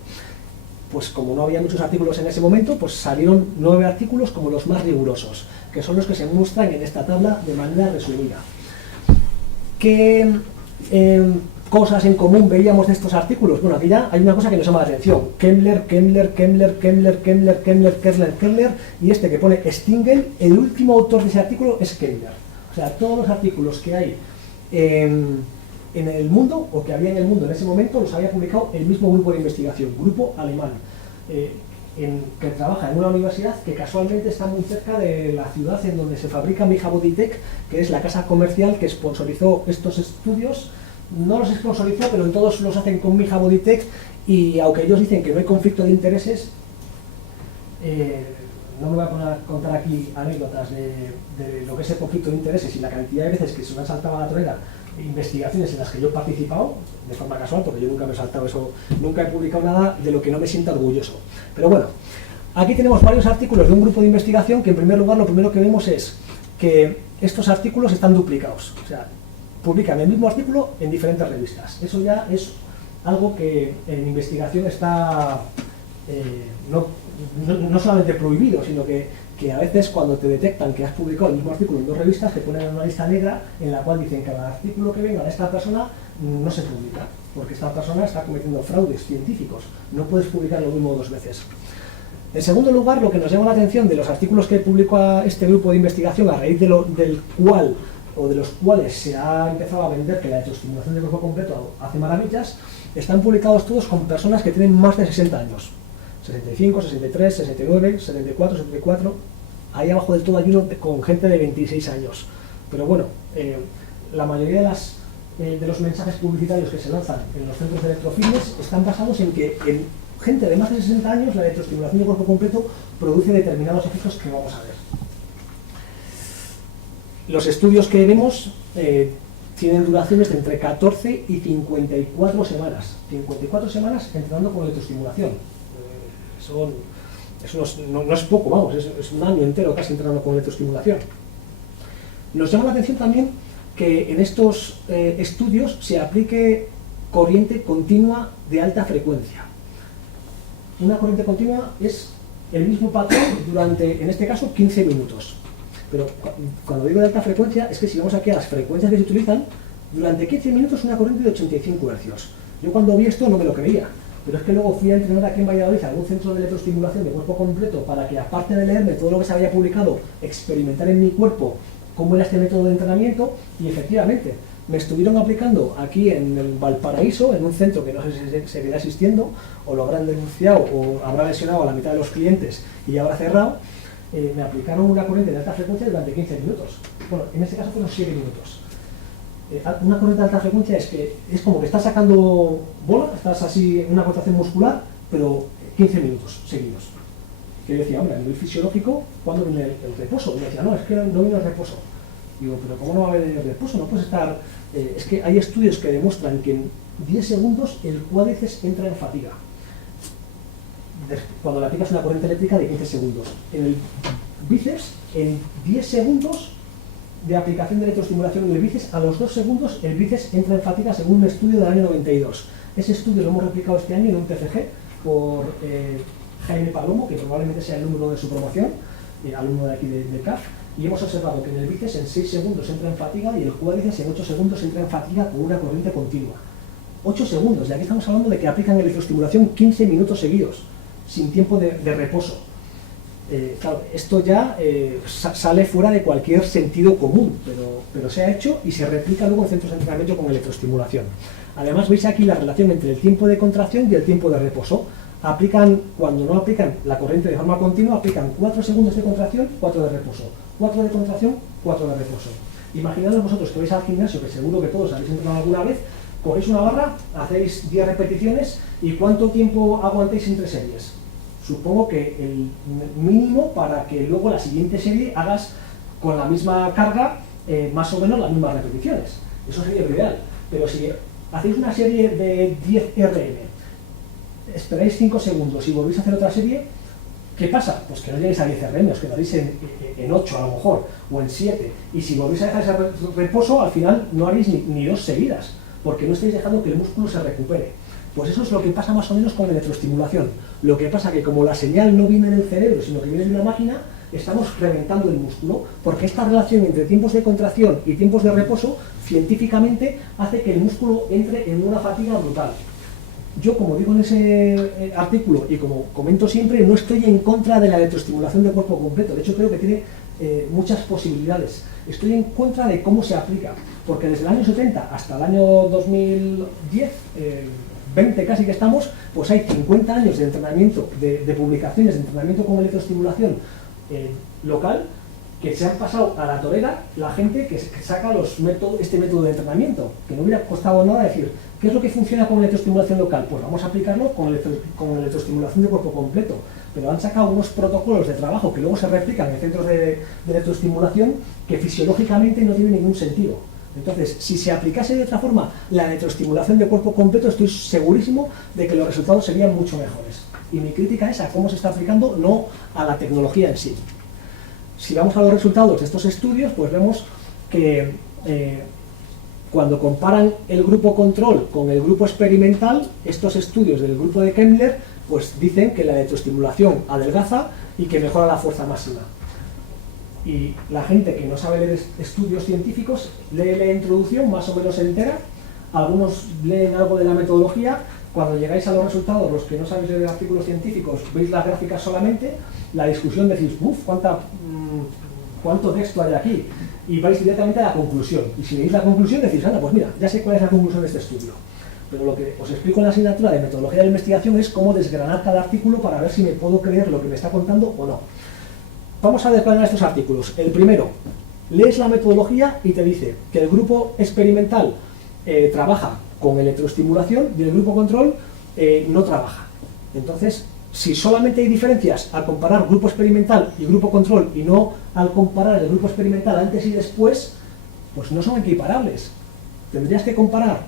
Pues como no había muchos artículos en ese momento, pues salieron 9 artículos como los más rigurosos, que son los que se muestran en esta tabla de manera resumida. ¿Qué cosas en común veíamos de estos artículos? Bueno, aquí ya hay una cosa que nos llama la atención. Kemmler, y este que pone Stingel, el último autor de ese artículo es Kemmler. O sea, todos los artículos que hay en el mundo, o que había en el mundo en ese momento, los había publicado el mismo grupo de investigación, grupo alemán. que trabaja en una universidad que casualmente está muy cerca de la ciudad en donde se fabrica Mija Bodytech, que es la casa comercial que sponsorizó estos estudios. No los sponsorizó, pero en todos los hacen con Mija Bodytech, y aunque ellos dicen que no hay conflicto de intereses, no me voy a poner a contar aquí anécdotas de lo que es el conflicto de intereses y la cantidad de veces que se me han saltado a la torera investigaciones en las que yo he participado de forma casual, porque yo nunca me he saltado eso, nunca he publicado nada de lo que no me sienta orgulloso. Pero bueno, aquí tenemos varios artículos de un grupo de investigación que, en primer lugar, lo primero que vemos es que estos artículos están duplicados, o sea, publican el mismo artículo en diferentes revistas. Eso ya es algo que en investigación está no solamente prohibido, sino que a veces, cuando te detectan que has publicado el mismo artículo en dos revistas, te ponen en una lista negra en la cual dicen que cada artículo que venga de esta persona no se publica, porque esta persona está cometiendo fraudes científicos. No puedes publicar lo mismo dos veces. En segundo lugar, lo que nos llama la atención de los artículos que publicó este grupo de investigación, a raíz de los cuales se ha empezado a vender que la electroestimulación de cuerpo completo hace maravillas, están publicados todos con personas que tienen más de 60 años. 65, 63, 69, 74, 74, ahí abajo del todo hay uno con gente de 26 años. Pero bueno, la mayoría de los mensajes publicitarios que se lanzan en los centros de electrofitness están basados en que en gente de más de 60 años la electroestimulación de cuerpo completo produce determinados efectos que vamos a ver. Los estudios que vemos tienen duraciones de entre 14 y 54 semanas. 54 semanas entrenando con electroestimulación. Eso no es poco, vamos, es un año entero casi entrenando con electroestimulación. Nos llama la atención también que en estos estudios se aplique corriente continua de alta frecuencia. Una corriente continua es el mismo patrón durante, en este caso, 15 minutos. Pero cuando digo de alta frecuencia, es que si vamos aquí a las frecuencias que se utilizan, durante 15 minutos una corriente de 85 Hz. Yo cuando vi esto no me lo creía. Pero es que luego fui a entrenar aquí en Valladolid a algún centro de electroestimulación de cuerpo completo para que, aparte de leerme todo lo que se había publicado, experimentar en mi cuerpo cómo era este método de entrenamiento, y efectivamente me estuvieron aplicando aquí en el Valparaíso, en un centro que no sé si seguirá existiendo, o lo habrán denunciado o habrá lesionado a la mitad de los clientes y ya habrá cerrado. Me aplicaron una corriente de alta frecuencia durante 15 minutos. Bueno, en este caso fueron 7 minutos. Una corriente de alta frecuencia es como que estás sacando bola, estás así en una contracción muscular, pero 15 minutos seguidos. Que yo decía, hombre, a nivel fisiológico, ¿cuándo viene el reposo? Y me decía, no, es que no viene el reposo. Digo, pero ¿cómo no va a haber el reposo? No puedes estar... es que hay estudios que demuestran que en 10 segundos el cuádriceps entra en fatiga. Cuando le aplicas una corriente eléctrica de 15 segundos. En el bíceps, en 10 segundos de aplicación de electroestimulación en el bíceps, a los 2 segundos el bíceps entra en fatiga, según un estudio del año 92. Ese estudio lo hemos replicado este año en un TFG por Jaime Palomo, que probablemente sea el número de su promoción, alumno de aquí de CAF, y hemos observado que en el bíceps en 6 segundos entra en fatiga y el cuádriceps en 8 segundos entra en fatiga con una corriente continua. 8 segundos, y aquí estamos hablando de que aplican electroestimulación 15 minutos seguidos, sin tiempo de reposo. Claro, esto ya sale fuera de cualquier sentido común, pero se ha hecho y se replica luego en centros de entrenamiento con electroestimulación. Además, veis aquí la relación entre el tiempo de contracción y el tiempo de reposo. Cuando no aplican la corriente de forma continua, aplican 4 segundos de contracción, 4 de reposo. 4 de contracción, 4 de reposo. Imaginaos vosotros que vais al gimnasio, que seguro que todos habéis entrenado alguna vez, cogéis una barra, hacéis 10 repeticiones y ¿cuánto tiempo aguantáis entre series? Supongo que el mínimo para que luego la siguiente serie hagas con la misma carga más o menos las mismas repeticiones. Eso sería lo ideal. Pero si hacéis una serie de 10 RM, esperáis 5 segundos y volvéis a hacer otra serie, ¿qué pasa? Pues que no lleguéis a 10 RM, os quedaréis en 8 a lo mejor, o en 7. Y si volvéis a dejar ese reposo, al final no haréis ni 2 seguidas, porque no estáis dejando que el músculo se recupere. Pues eso es lo que pasa más o menos con la electroestimulación. Lo que pasa que como la señal no viene del cerebro, sino que viene de una máquina, estamos reventando el músculo, porque esta relación entre tiempos de contracción y tiempos de reposo, científicamente, hace que el músculo entre en una fatiga brutal. Yo, como digo en ese artículo, y como comento siempre, no estoy en contra de la electroestimulación de cuerpo completo. De hecho, creo que tiene muchas posibilidades. Estoy en contra de cómo se aplica, porque desde el año 70 hasta el año 2010, 20 casi que estamos, pues hay 50 años de entrenamiento, de publicaciones de entrenamiento con electroestimulación local, que se han pasado a la torera la gente que saca este método de entrenamiento, que no hubiera costado nada decir, ¿qué es lo que funciona con electroestimulación local? Pues vamos a aplicarlo con electroestimulación de cuerpo completo, pero han sacado unos protocolos de trabajo que luego se replican en centros de electroestimulación que fisiológicamente no tienen ningún sentido. Entonces, si se aplicase de otra forma la electroestimulación de cuerpo completo, estoy segurísimo de que los resultados serían mucho mejores. Y mi crítica es a cómo se está aplicando, no a la tecnología en sí. Si vamos a los resultados de estos estudios, pues vemos que cuando comparan el grupo control con el grupo experimental, estos estudios del grupo de Kemmler pues dicen que la electroestimulación adelgaza y que mejora la fuerza máxima. Y la gente que no sabe leer estudios científicos lee la introducción más o menos entera, algunos leen algo de la metodología. Cuando llegáis a los resultados, los que no sabéis leer artículos científicos, veis las gráficas solamente, la discusión decís, uff, ¿cuánto texto hay aquí? Y vais directamente a la conclusión. Y si veis la conclusión, decís, anda, pues mira, ya sé cuál es la conclusión de este estudio. Pero lo que os explico en la asignatura de metodología de investigación es cómo desgranar cada artículo para ver si me puedo creer lo que me está contando o no. Vamos a desgranar estos artículos. El primero, lees la metodología y te dice que el grupo experimental trabaja con electroestimulación y el grupo control no trabaja. Entonces, si solamente hay diferencias al comparar grupo experimental y grupo control y no al comparar el grupo experimental antes y después, pues no son equiparables. Tendrías que comparar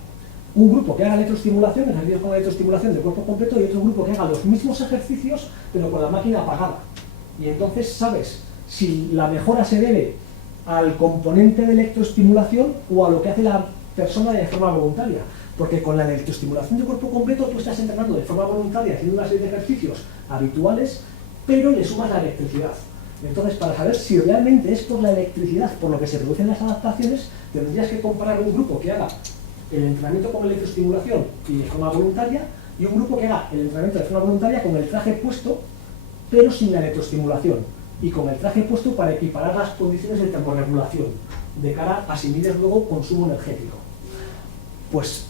un grupo que haga electroestimulación, ejercicios con electroestimulación de cuerpo completo, y otro grupo que haga los mismos ejercicios pero con la máquina apagada. Y entonces sabes si la mejora se debe al componente de electroestimulación o a lo que hace la persona de forma voluntaria. Porque con la electroestimulación de cuerpo completo tú estás entrenando de forma voluntaria, haciendo una serie de ejercicios habituales, pero le sumas la electricidad. Entonces, para saber si realmente es por la electricidad por lo que se producen las adaptaciones, tendrías que comparar un grupo que haga el entrenamiento con electroestimulación y de forma voluntaria, y un grupo que haga el entrenamiento de forma voluntaria con el traje puesto, pero sin la electroestimulación, y con el traje puesto para equiparar las condiciones de termorregulación, de cara a si mides luego consumo energético. Pues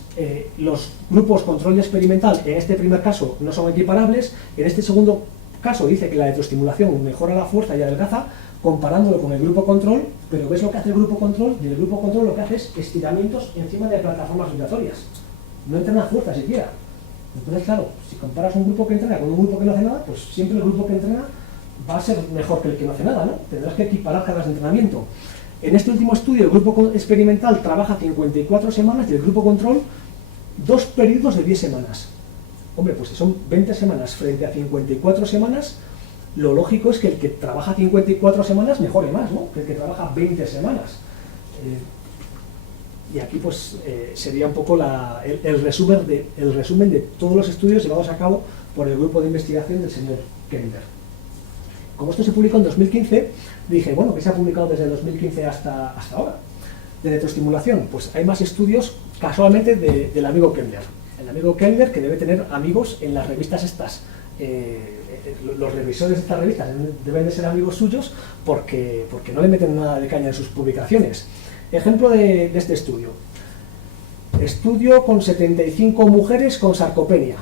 los grupos control y experimental en este primer caso no son equiparables. En este segundo caso dice que la electroestimulación mejora la fuerza y adelgaza comparándolo con el grupo control, pero ves lo que hace el grupo control, y el grupo control lo que hace es estiramientos encima de plataformas vibratorias, no entrena fuerza siquiera. Entonces, claro, si comparas un grupo que entrena con un grupo que no hace nada, pues siempre el grupo que entrena va a ser mejor que el que no hace nada, ¿no? Tendrás que equiparar cargas de entrenamiento. En este último estudio, el grupo experimental trabaja 54 semanas y el grupo control 2 periodos de 10 semanas. Hombre, pues si son 20 semanas frente a 54 semanas, lo lógico es que el que trabaja 54 semanas mejore más, ¿no?, que el que trabaja 20 semanas. Y aquí pues sería un poco el resumen de todos los estudios llevados a cabo por el grupo de investigación del señor Kemmler. Como esto se publicó en 2015, dije, bueno, ¿qué se ha publicado desde el 2015 hasta ahora? De electroestimulación, pues hay más estudios casualmente del amigo Kemmler. El amigo Kemmler, que debe tener amigos en las revistas estas. Los revisores de estas revistas deben de ser amigos suyos porque no le meten nada de caña en sus publicaciones. Ejemplo de este estudio. Estudio con 75 mujeres con sarcopenia.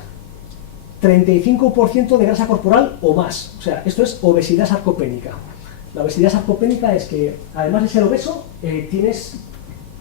35% de grasa corporal o más. O sea, esto es obesidad sarcopénica. La obesidad sarcopénica es que, además de ser obeso, tienes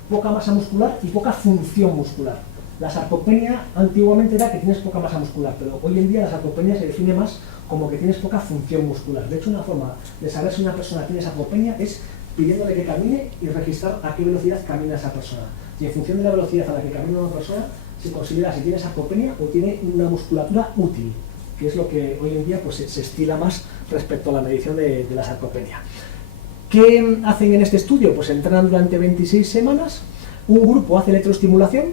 poca masa muscular y poca función muscular. La sarcopenia antiguamente era que tienes poca masa muscular, pero hoy en día la sarcopenia se define más como que tienes poca función muscular. De hecho, una forma de saber si una persona tiene sarcopenia es pidiéndole que camine y registrar a qué velocidad camina esa persona. Y en función de la velocidad a la que camina una persona, se considera si tiene sarcopenia o tiene una musculatura útil, que es lo que hoy en día pues, se estila más respecto a la medición de la sarcopenia. ¿Qué hacen en este estudio? Pues entrenan durante 26 semanas, un grupo hace electroestimulación,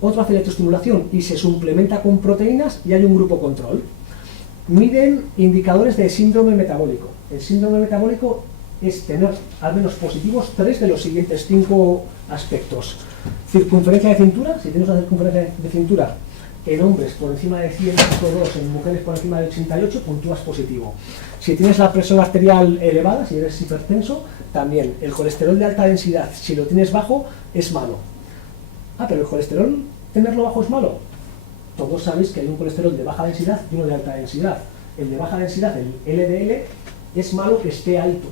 otro hace electroestimulación y se suplementa con proteínas, y hay un grupo control. Miden indicadores de síndrome metabólico. El síndrome metabólico es tener al menos positivos 3 de los siguientes 5 aspectos. Circunferencia de cintura, si tienes una circunferencia de cintura en hombres por encima de 100,2, en mujeres por encima de 88, puntúas positivo. Si tienes la presión arterial elevada, si eres hipertenso, también. El colesterol de alta densidad, si lo tienes bajo, es malo. Ah, pero el colesterol, tenerlo bajo es malo. todos sabéis que hay un colesterol de baja densidad y uno de alta densidad. El de baja densidad, el LDL, es malo que esté alto.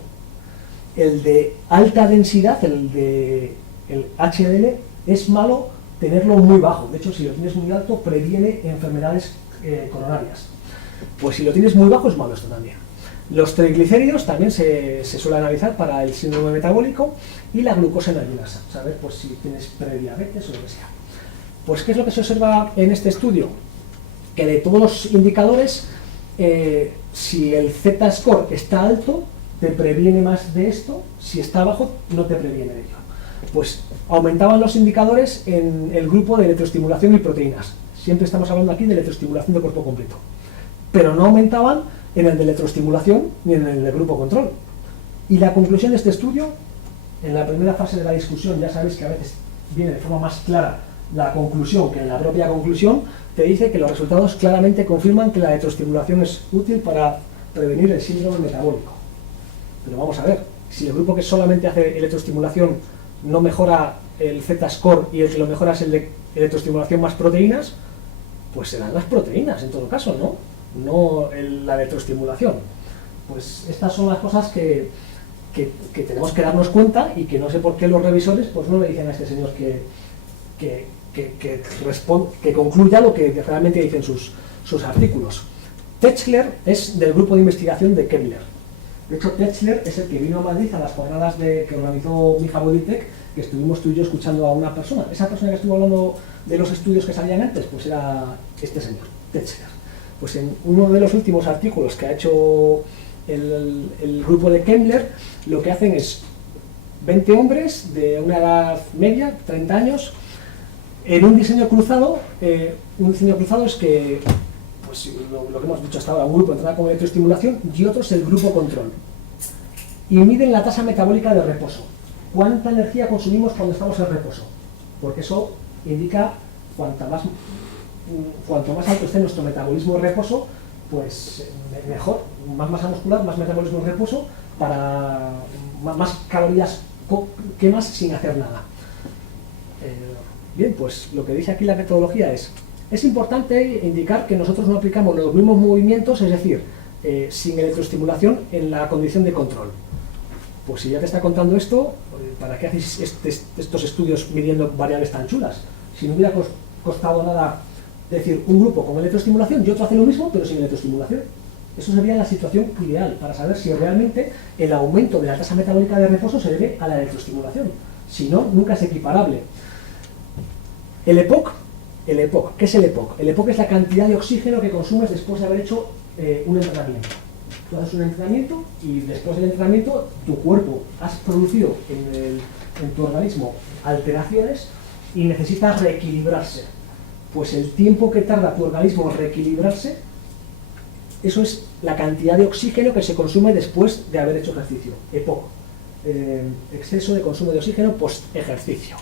El de alta densidad, el HDL, es malo tenerlo muy bajo. De hecho, si lo tienes muy alto, previene enfermedades coronarias. Pues si lo tienes muy bajo, es malo esto también. Los triglicéridos también se suele analizar para el síndrome metabólico y la glucosa en ayunasa, saber pues, si tienes prediabetes o lo que sea. Pues, ¿qué es lo que se observa en este estudio? Que de todos los indicadores, si el Z-score está alto, te previene más de esto, si está bajo, no te previene de ello. Pues aumentaban los indicadores en el grupo de electroestimulación y proteínas. Siempre estamos hablando aquí de electroestimulación de cuerpo completo. Pero no aumentaban en el de electroestimulación ni en el de grupo control. Y la conclusión de este estudio, en la primera fase de la discusión, ya sabéis que a veces viene de forma más clara la conclusión que en la propia conclusión, te dice que los resultados claramente confirman que la electroestimulación es útil para prevenir el síndrome metabólico. Pero vamos a ver, si el grupo que solamente hace electroestimulación no mejora el Z-score y el que lo mejora es el de electroestimulación más proteínas, pues serán las proteínas en todo caso, no la electroestimulación. Pues estas son las cosas que tenemos que darnos cuenta y que no sé por qué los revisores pues no le dicen a este señor que concluya lo que realmente dicen sus artículos. Techler es del grupo de investigación de Kemmler. De hecho, Techler es el que vino a Madrid a las jornadas que organizó Mija Bodytech, que estuvimos tú y yo escuchando a una persona. Esa persona que estuvo hablando de los estudios que salían antes, pues era este señor, Techler. Pues en uno de los últimos artículos que ha hecho el grupo de Kemmler, lo que hacen es 20 hombres de una edad media, 30 años, en un diseño cruzado. Un diseño cruzado es que, pues lo que hemos dicho hasta ahora, un grupo entrará con electroestimulación y otros el grupo control. Y miden la tasa metabólica de reposo. ¿Cuánta energía consumimos cuando estamos en reposo? Porque eso indica cuanto más alto esté nuestro metabolismo de reposo, pues mejor, más masa muscular, más metabolismo de reposo, para más calorías quemas sin hacer nada. Bien, pues lo que dice aquí la metodología es importante indicar que nosotros no aplicamos los mismos movimientos, es decir, sin electroestimulación en la condición de control. Pues si ya te está contando esto, ¿para qué hacéis estos estudios midiendo variables tan chulas? Si no hubiera costado nada decir un grupo con electroestimulación y otro hace lo mismo pero sin electroestimulación. Eso sería la situación ideal para saber si realmente el aumento de la tasa metabólica de reposo se debe a la electroestimulación. Si no, nunca es equiparable. El EPOC, ¿qué es el EPOC? El EPOC es la cantidad de oxígeno que consumes después de haber hecho un entrenamiento. Tú haces un entrenamiento y después del entrenamiento tu cuerpo has producido en tu organismo alteraciones y necesita reequilibrarse. Pues el tiempo que tarda tu organismo en reequilibrarse, eso es la cantidad de oxígeno que se consume después de haber hecho ejercicio. EPOC, exceso de consumo de oxígeno post-ejercicio.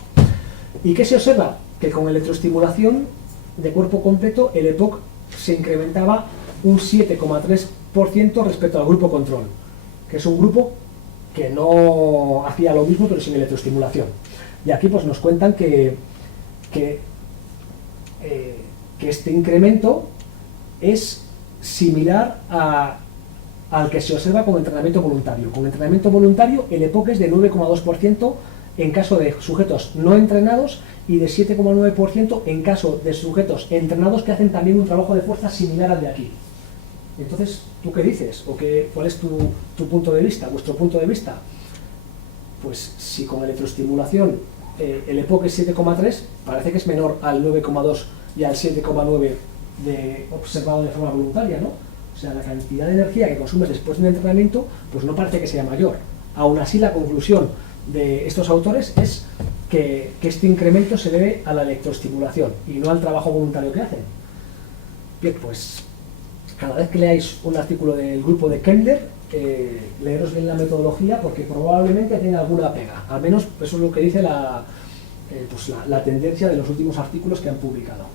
¿Y qué se observa? Que con electroestimulación de cuerpo completo el EPOC se incrementaba un 7,3% respecto al grupo control, que es un grupo que no hacía lo mismo pero sin electroestimulación. Y aquí pues nos cuentan que este incremento es similar al que se observa con entrenamiento voluntario. Con entrenamiento voluntario el EPOC es de 9,2% en caso de sujetos no entrenados y de 7,9% en caso de sujetos entrenados que hacen también un trabajo de fuerza similar al de aquí. Entonces, ¿tú qué dices? ¿O cuál es tu punto de vista, vuestro punto de vista? Pues si con electroestimulación el EPOC es 7,3, parece que es menor al 9,2 y al 7,9 observado de forma voluntaria, ¿no? O sea, la cantidad de energía que consumes después de un entrenamiento, pues no parece que sea mayor. Aún así, la conclusión de estos autores es que este incremento se debe a la electroestimulación y no al trabajo voluntario que hacen. Bien, pues cada vez que leáis un artículo del grupo de Kemmler, leeros bien la metodología porque probablemente tenga alguna pega. Al menos eso es lo que dice la tendencia de los últimos artículos que han publicado.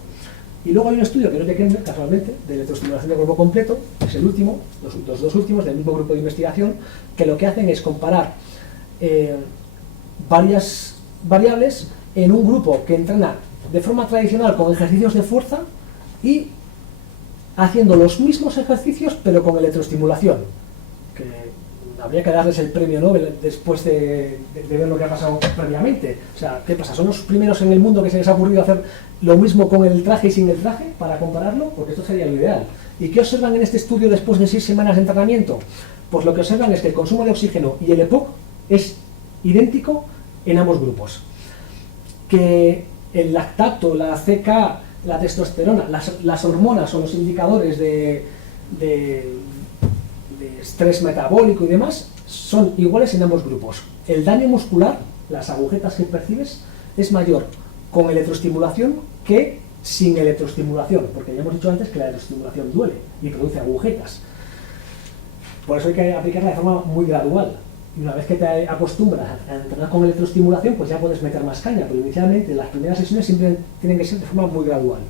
Y luego hay un estudio que no es de Kemmler, casualmente, de electroestimulación de cuerpo completo, que es el último, los dos últimos del mismo grupo de investigación, que lo que hacen es comparar varias variables en un grupo que entrena de forma tradicional con ejercicios de fuerza y haciendo los mismos ejercicios pero con electroestimulación, que habría que darles el premio Nobel después de ver lo que ha pasado previamente. O sea, ¿qué pasa? ¿Son los primeros en el mundo que se les ha ocurrido hacer lo mismo con el traje y sin el traje para compararlo? Porque esto sería lo ideal. ¿Y qué observan en este estudio después de 6 semanas de entrenamiento? Pues lo que observan es que el consumo de oxígeno y el EPOC es idéntico en ambos grupos. Que el lactato, la CK, la testosterona, las hormonas o los indicadores de estrés metabólico y demás son iguales en ambos grupos. El daño muscular, las agujetas que percibes, es mayor con electroestimulación que sin electroestimulación, porque ya hemos dicho antes que la electroestimulación duele y produce agujetas. Por eso hay que aplicarla de forma muy gradual. Y una vez que te acostumbras a entrenar con electroestimulación, pues ya puedes meter más caña, pero inicialmente las primeras sesiones siempre tienen que ser de forma muy gradual.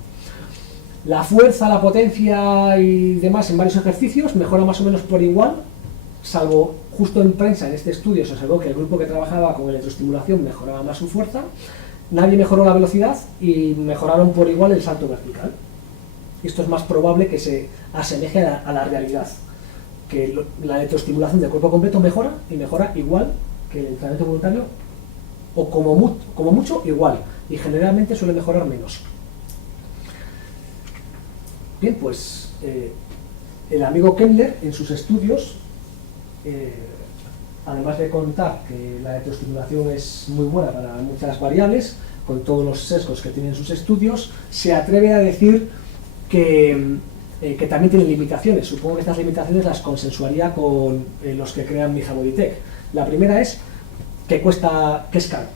La fuerza, la potencia y demás en varios ejercicios mejora más o menos por igual, salvo justo en prensa en este estudio se observó que el grupo que trabajaba con electroestimulación mejoraba más su fuerza, nadie mejoró la velocidad y mejoraron por igual el salto vertical. Esto es más probable que se asemeje a la realidad, que la electroestimulación del cuerpo completo mejora y mejora igual que el entrenamiento voluntario, o como mucho igual, y generalmente suele mejorar menos. Bien, pues el amigo Kemmler en sus estudios, además de contar que la electroestimulación es muy buena para muchas variables, con todos los sesgos que tienen sus estudios, se atreve a decir que también tiene limitaciones. Supongo que estas limitaciones las consensuaría con los que crean Mijaboditech. La primera es que es caro.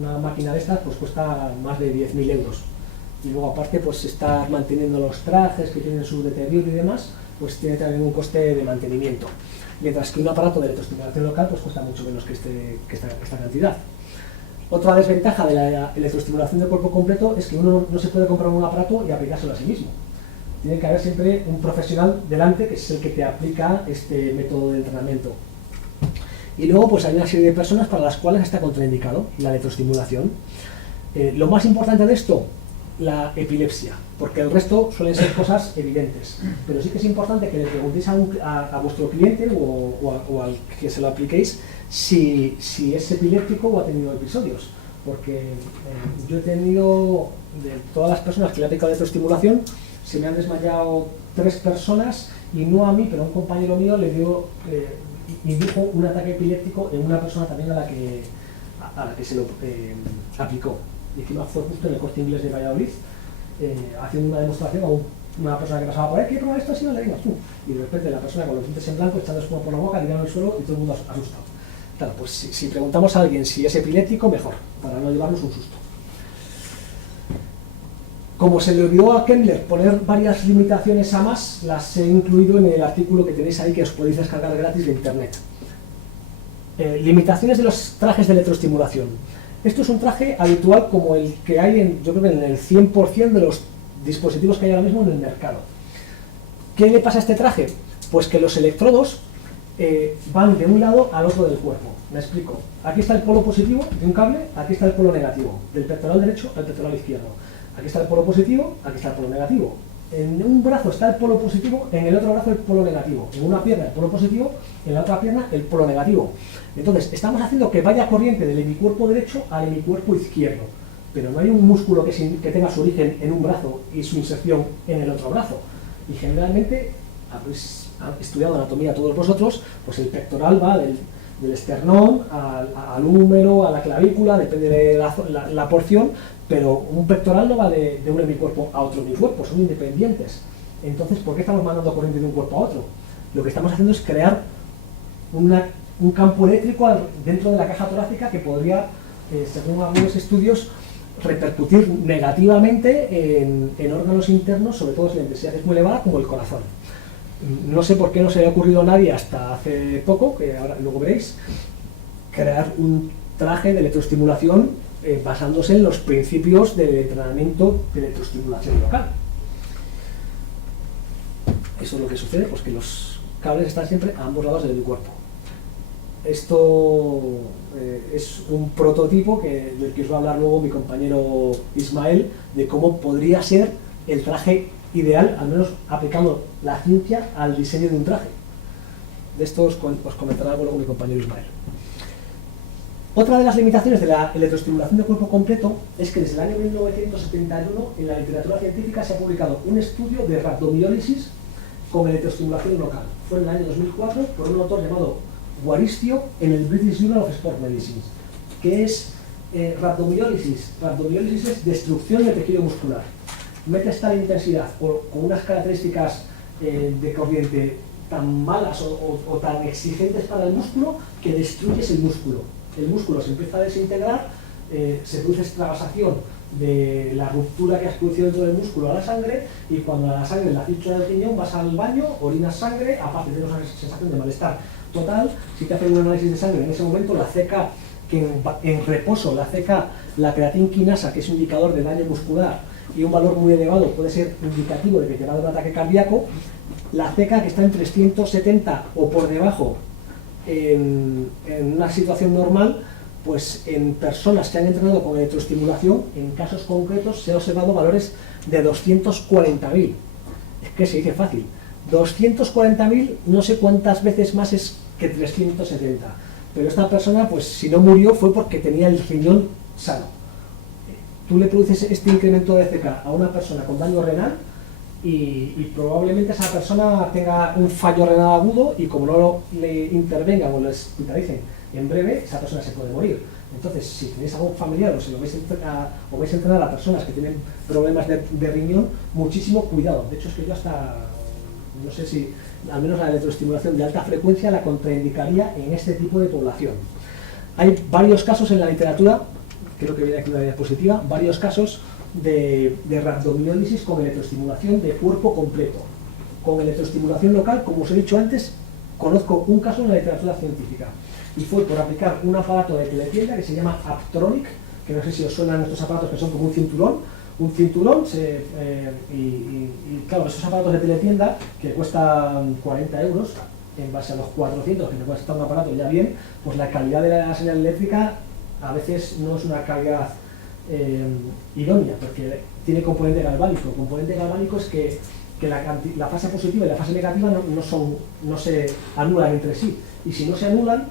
Una máquina de estas pues cuesta más de 10.000 euros. Y luego aparte pues estar manteniendo los trajes que tienen su deterioro y demás, pues tiene también un coste de mantenimiento. Mientras que un aparato de electroestimulación local pues cuesta mucho menos que esta cantidad. Otra desventaja de la electroestimulación de cuerpo completo es que uno no se puede comprar un aparato y aplicárselo a sí mismo. Tiene que haber siempre un profesional delante que es el que te aplica este método de entrenamiento. Y luego pues hay una serie de personas para las cuales está contraindicado la electroestimulación. Lo más importante de esto, la epilepsia, porque el resto suelen ser cosas evidentes, pero sí que es importante que le preguntéis a vuestro cliente o al que se lo apliquéis si es epiléptico o ha tenido episodios, porque yo he tenido, de todas las personas que le he aplicado electroestimulación, se me han desmayado 3 personas y no a mí, pero a un compañero mío le dio, indujo un ataque epiléptico en una persona también a la que se lo aplicó. Y encima fue justo en el Corte Inglés de Valladolid, haciendo una demostración a una persona que pasaba por ahí, ¿qué prueba esto? Así no le digas tú. Y de repente la persona con los dientes en blanco, echando espuma por la boca, tirando en el suelo y todo el mundo asustado. Claro, pues si preguntamos a alguien si es epiléptico, mejor, para no llevarnos un susto. Como se le olvidó a Kemmler poner varias limitaciones a más, las he incluido en el artículo que tenéis ahí que os podéis descargar gratis de internet. Limitaciones de los trajes de electroestimulación. Esto es un traje habitual como el que hay yo creo que en el 100% de los dispositivos que hay ahora mismo en el mercado. ¿Qué le pasa a este traje? Pues que los electrodos van de un lado al otro del cuerpo. Me explico. Aquí está el polo positivo de un cable, aquí está el polo negativo, del pectoral derecho al pectoral izquierdo. Aquí está el polo positivo, aquí está el polo negativo. En un brazo está el polo positivo, en el otro brazo el polo negativo. En una pierna el polo positivo, en la otra pierna el polo negativo. Entonces, estamos haciendo que vaya corriente del hemicuerpo derecho al hemicuerpo izquierdo. Pero no hay un músculo que tenga su origen en un brazo y su inserción en el otro brazo. Y generalmente, habéis estudiado anatomía todos vosotros, pues el pectoral va del esternón al húmero, a la clavícula, depende de la porción, pero un pectoral no va de un hemicuerpo a otro hemicuerpo, son independientes. Entonces, ¿por qué estamos mandando corriente de un cuerpo a otro? Lo que estamos haciendo es crear un campo eléctrico dentro de la caja torácica que podría, según algunos estudios, repercutir negativamente en órganos internos, sobre todo si la intensidad es muy elevada, como el corazón. No sé por qué no se le ha ocurrido a nadie hasta hace poco, que ahora luego veréis, crear un traje de electroestimulación basándose en los principios del entrenamiento de electroestimulación local. Eso es lo que sucede, pues que los cables están siempre a ambos lados del cuerpo. Esto es un prototipo del que os va a hablar luego mi compañero Ismael, de cómo podría ser el traje ideal, al menos aplicando la ciencia al diseño de un traje. De esto os comentará algo luego mi compañero Ismael. Otra de las limitaciones de la electroestimulación de cuerpo completo es que desde el año 1971 en la literatura científica se ha publicado un estudio de rabdomiólisis con electroestimulación local. Fue en el año 2004 por un autor llamado Guaristio en el British Journal of Sport Medicine. ¿Qué es rabdomiólisis? Rabdomiólisis es destrucción del tejido muscular. Metes tal intensidad o con unas características de corriente tan malas o tan exigentes para el músculo que destruyes el músculo. El músculo se empieza a desintegrar, se produce extravasación de la ruptura que has producido dentro del músculo a la sangre, y cuando la sangre la filtra del riñón vas al baño, orinas sangre, aparte tienes una sensación de malestar total. Si te hacen un análisis de sangre en ese momento, la CK, que en reposo la CK, la creatinquinasa, que es un indicador de daño muscular, y un valor muy elevado puede ser indicativo de que te va a dar un ataque cardíaco. La CK, que está en 370 o por debajo en una situación normal, pues en personas que han entrenado con electroestimulación, en casos concretos se han observado valores de 240.000. Es que se dice fácil. 240.000, no sé cuántas veces más es que 370. Pero esta persona, pues si no murió fue porque tenía el riñón sano. Tú le produces este incremento de CK a una persona con daño renal y probablemente esa persona tenga un fallo renal agudo, y como no le intervengan o le hospitalicen en breve, esa persona se puede morir. Entonces, si tenéis algún familiar o si lo vais a entrenar a personas que tienen problemas de riñón, muchísimo cuidado. De hecho, es que yo hasta, no sé si, al menos la electroestimulación de alta frecuencia la contraindicaría en este tipo de población. Hay varios casos en la literatura, creo que viene aquí una diapositiva, varios casos de rabdomiólisis con electroestimulación de cuerpo completo. Con electroestimulación local, como os he dicho antes, conozco un caso en la literatura científica, y fue por aplicar un aparato de teletienda que se llama Aptronic, que no sé si os suenan estos aparatos que son como un cinturón, y claro, esos aparatos de teletienda que cuestan 40 euros, en base a los 400 que te cuesta un aparato ya bien, pues la calidad de la señal eléctrica a veces no es una calidad idónea, porque tiene componente galvánico. El componente galvánico es que la fase positiva y la fase negativa no se anulan entre sí, y si no se anulan,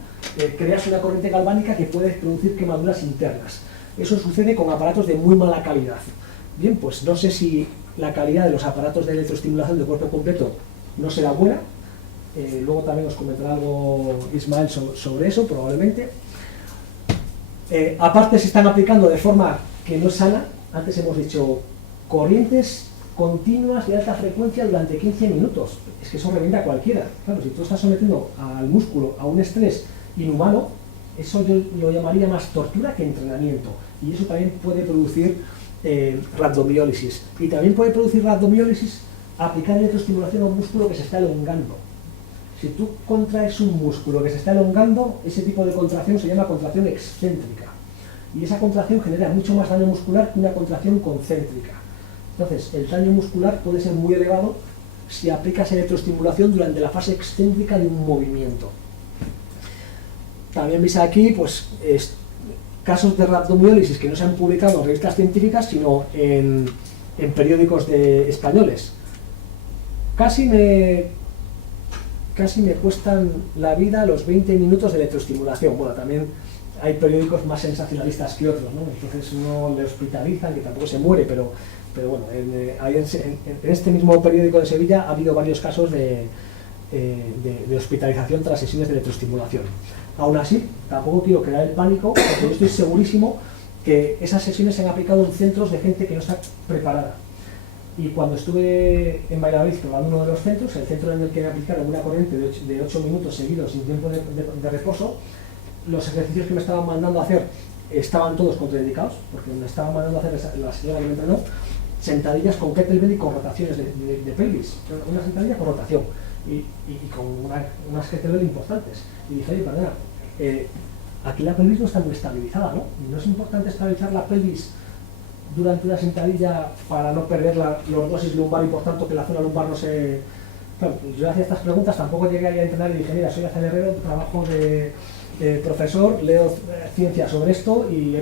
creas una corriente galvánica que puede producir quemaduras internas. Eso sucede con aparatos de muy mala calidad. Bien, pues no sé si la calidad de los aparatos de electroestimulación de cuerpo completo no será buena. Luego también os comentará algo Ismael sobre eso, probablemente. Aparte, se están aplicando de forma que no es sana. Antes hemos dicho corrientes continuas de alta frecuencia durante 15 minutos. Es que eso revienta a cualquiera. Claro, si tú estás sometiendo al músculo a un estrés inhumano, eso yo lo llamaría más tortura que entrenamiento. Y eso también puede producir rabdomiólisis. Y también puede producir rabdomiólisis aplicar electroestimulación a un músculo que se está elongando. Si tú contraes un músculo que se está elongando, ese tipo de contracción se llama contracción excéntrica. Y esa contracción genera mucho más daño muscular que una contracción concéntrica. Entonces, el daño muscular puede ser muy elevado si aplicas electroestimulación durante la fase excéntrica de un movimiento. También veis aquí, pues, casos de rabdomiólisis que no se han publicado en revistas científicas, sino en periódicos españoles. Casi me cuestan la vida los 20 minutos de electroestimulación. Bueno, también hay periódicos más sensacionalistas que otros, ¿no? Entonces uno le hospitalizan, que tampoco se muere, pero bueno, en este mismo periódico de Sevilla ha habido varios casos de hospitalización tras sesiones de electroestimulación. Aún así, tampoco quiero crear el pánico, porque yo estoy segurísimo que esas sesiones se han aplicado en centros de gente que no está preparada. Y cuando estuve en Valladolid probando uno de los centros, el centro en el que me aplicaron una corriente de 8 minutos seguidos sin tiempo de reposo, los ejercicios que me estaban mandando a hacer estaban todos contraindicados, porque me estaban mandando a hacer la señora que me entrenó, sentadillas con kettlebell y con rotaciones de pelvis, una sentadilla con rotación y con unas kettlebell importantes. Y dije, oye, perdona, aquí la pelvis no está muy estabilizada, ¿no? Y no es importante estabilizar la pelvis durante una sentadilla para no perder la lordosis lumbar y por tanto que la zona lumbar no se... Claro, yo hacía estas preguntas, tampoco llegué a entrenar y dije, mira, soy acelerero, trabajo de profesor, leo ciencia sobre esto y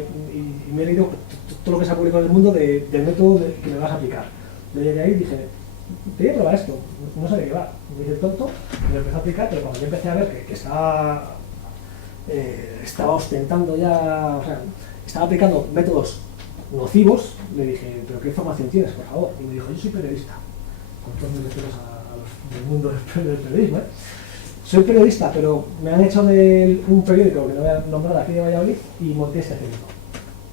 me he leído todo lo que se ha publicado en el mundo del método que me vas a aplicar. Yo llegué ahí y dije, te voy a probar esto, no sé de qué va. Me dice el tonto, me lo empezó a aplicar, pero cuando yo empecé a ver que estaba ostentando ya, o sea, estaba aplicando métodos nocivos, le dije, ¿pero qué formación tienes, por favor? Y me dijo, yo soy periodista, con todos mis respetos a los del mundo del periodismo, ¿eh? Soy periodista, pero me han hecho de un periódico que no voy a nombrar aquí de Valladolid y monté este centro.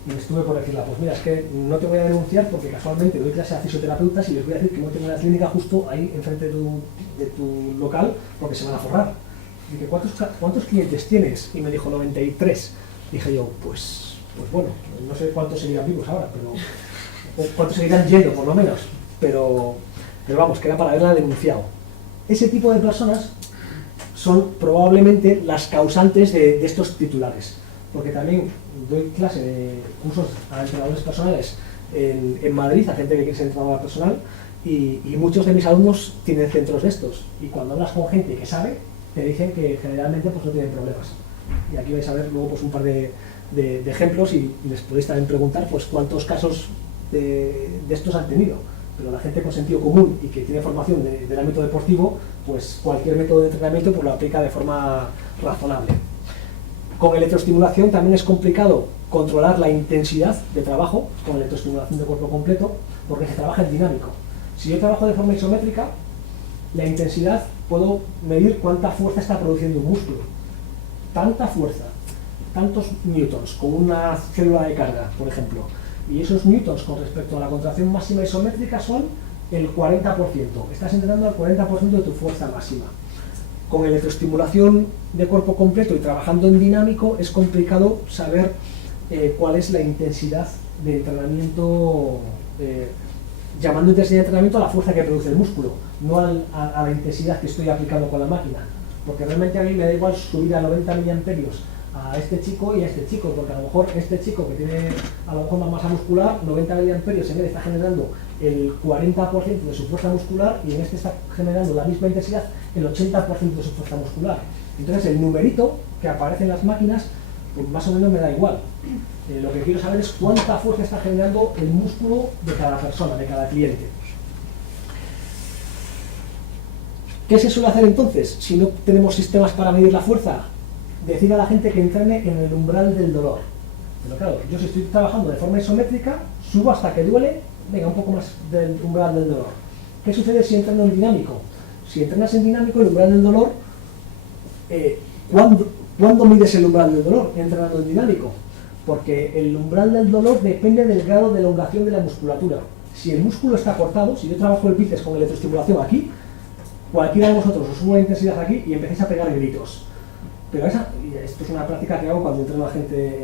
Y estuve por decirle, pues mira, es que no te voy a denunciar porque casualmente doy clase a fisioterapeutas y les voy a decir que no tengo una clínica justo ahí enfrente de tu local porque se van a forrar. Y dije, ¿cuántos clientes tienes? Y me dijo 93. Dije yo, pues bueno, no sé cuántos seguirán vivos ahora, pero o cuántos seguirán yendo por lo menos. Pero vamos, que era para haberla denunciado. Ese tipo de personas son probablemente las causantes de estos titulares. Porque también doy clase de cursos a entrenadores personales en Madrid, a gente que quiere ser entrenadora personal, y muchos de mis alumnos tienen centros de estos. Y cuando hablas con gente que sabe, te dicen que generalmente pues, no tienen problemas. Y aquí vais a ver luego pues, un par de ejemplos y les podéis también preguntar pues, cuántos casos de estos han tenido. Pero la gente con sentido común y que tiene formación del ámbito deportivo, pues cualquier método de entrenamiento pues, lo aplica de forma razonable. Con electroestimulación también es complicado controlar la intensidad de trabajo con electroestimulación de cuerpo completo porque se trabaja en dinámico. Si yo trabajo de forma isométrica, la intensidad puedo medir cuánta fuerza está produciendo un músculo. Tanta fuerza, tantos newtons con una célula de carga, por ejemplo. Y esos newtons con respecto a la contracción máxima isométrica son el 40%. Estás entrenando al 40% de tu fuerza máxima. Con electroestimulación de cuerpo completo y trabajando en dinámico es complicado saber cuál es la intensidad de entrenamiento, llamando intensidad de entrenamiento a la fuerza que produce el músculo, no a la intensidad que estoy aplicando con la máquina. Porque realmente a mí me da igual subir a 90 miliamperios a este chico y a este chico, porque a lo mejor este chico que tiene a lo mejor más masa muscular, 90 miliamperios en vez está generando el 40% de su fuerza muscular y en este está generando la misma intensidad el 80% de su fuerza muscular. Entonces el numerito que aparece en las máquinas pues más o menos me da igual. Lo que quiero saber es cuánta fuerza está generando el músculo de cada persona, de cada cliente. ¿Qué se suele hacer entonces si no tenemos sistemas para medir la fuerza? Decir a la gente que entrene en el umbral del dolor. Pero claro, yo si estoy trabajando de forma isométrica, subo hasta que duele, venga, un poco más del umbral del dolor. ¿Qué sucede si entreno en dinámico? Si entrenas en dinámico, el umbral del dolor, ¿cuándo mides el umbral del dolor entrenando en dinámico? Porque el umbral del dolor depende del grado de elongación de la musculatura. Si el músculo está cortado, si yo trabajo el bíceps con electroestimulación aquí, cualquiera de vosotros os subo la intensidad aquí y empecéis a pegar gritos. Pero esto es una práctica que hago cuando entreno a gente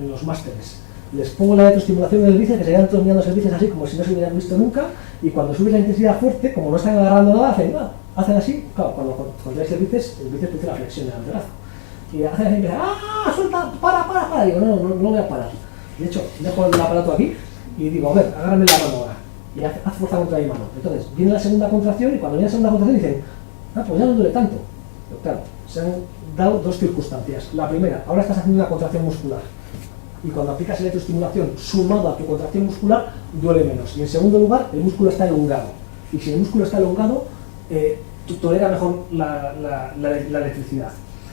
en los másteres. Les pongo la electroestimulación en el bíceps, que se quedan todos mirando el bíceps así como si no se hubieran visto nunca, y cuando subes la intensidad fuerte, como no están agarrando nada, hacen así. Claro, cuando contraéis el bíceps hace la flexión del antebrazo. Y hacen así y empiezan, ¡ah, suelta, para! Digo, no voy a parar. De hecho, dejo el aparato aquí y digo, a ver, agárrame la mano ahora. Y haz fuerza contra mi mano. Entonces, viene la segunda contracción y cuando viene la segunda contracción dicen, pues ya no duele tanto. Pero claro, se han dado dos circunstancias. La primera, ahora estás haciendo una contracción muscular. Y cuando aplicas electroestimulación sumado a tu contracción muscular, duele menos. Y en segundo lugar, el músculo está elongado. Y si el músculo está elongado, tolera mejor la electricidad.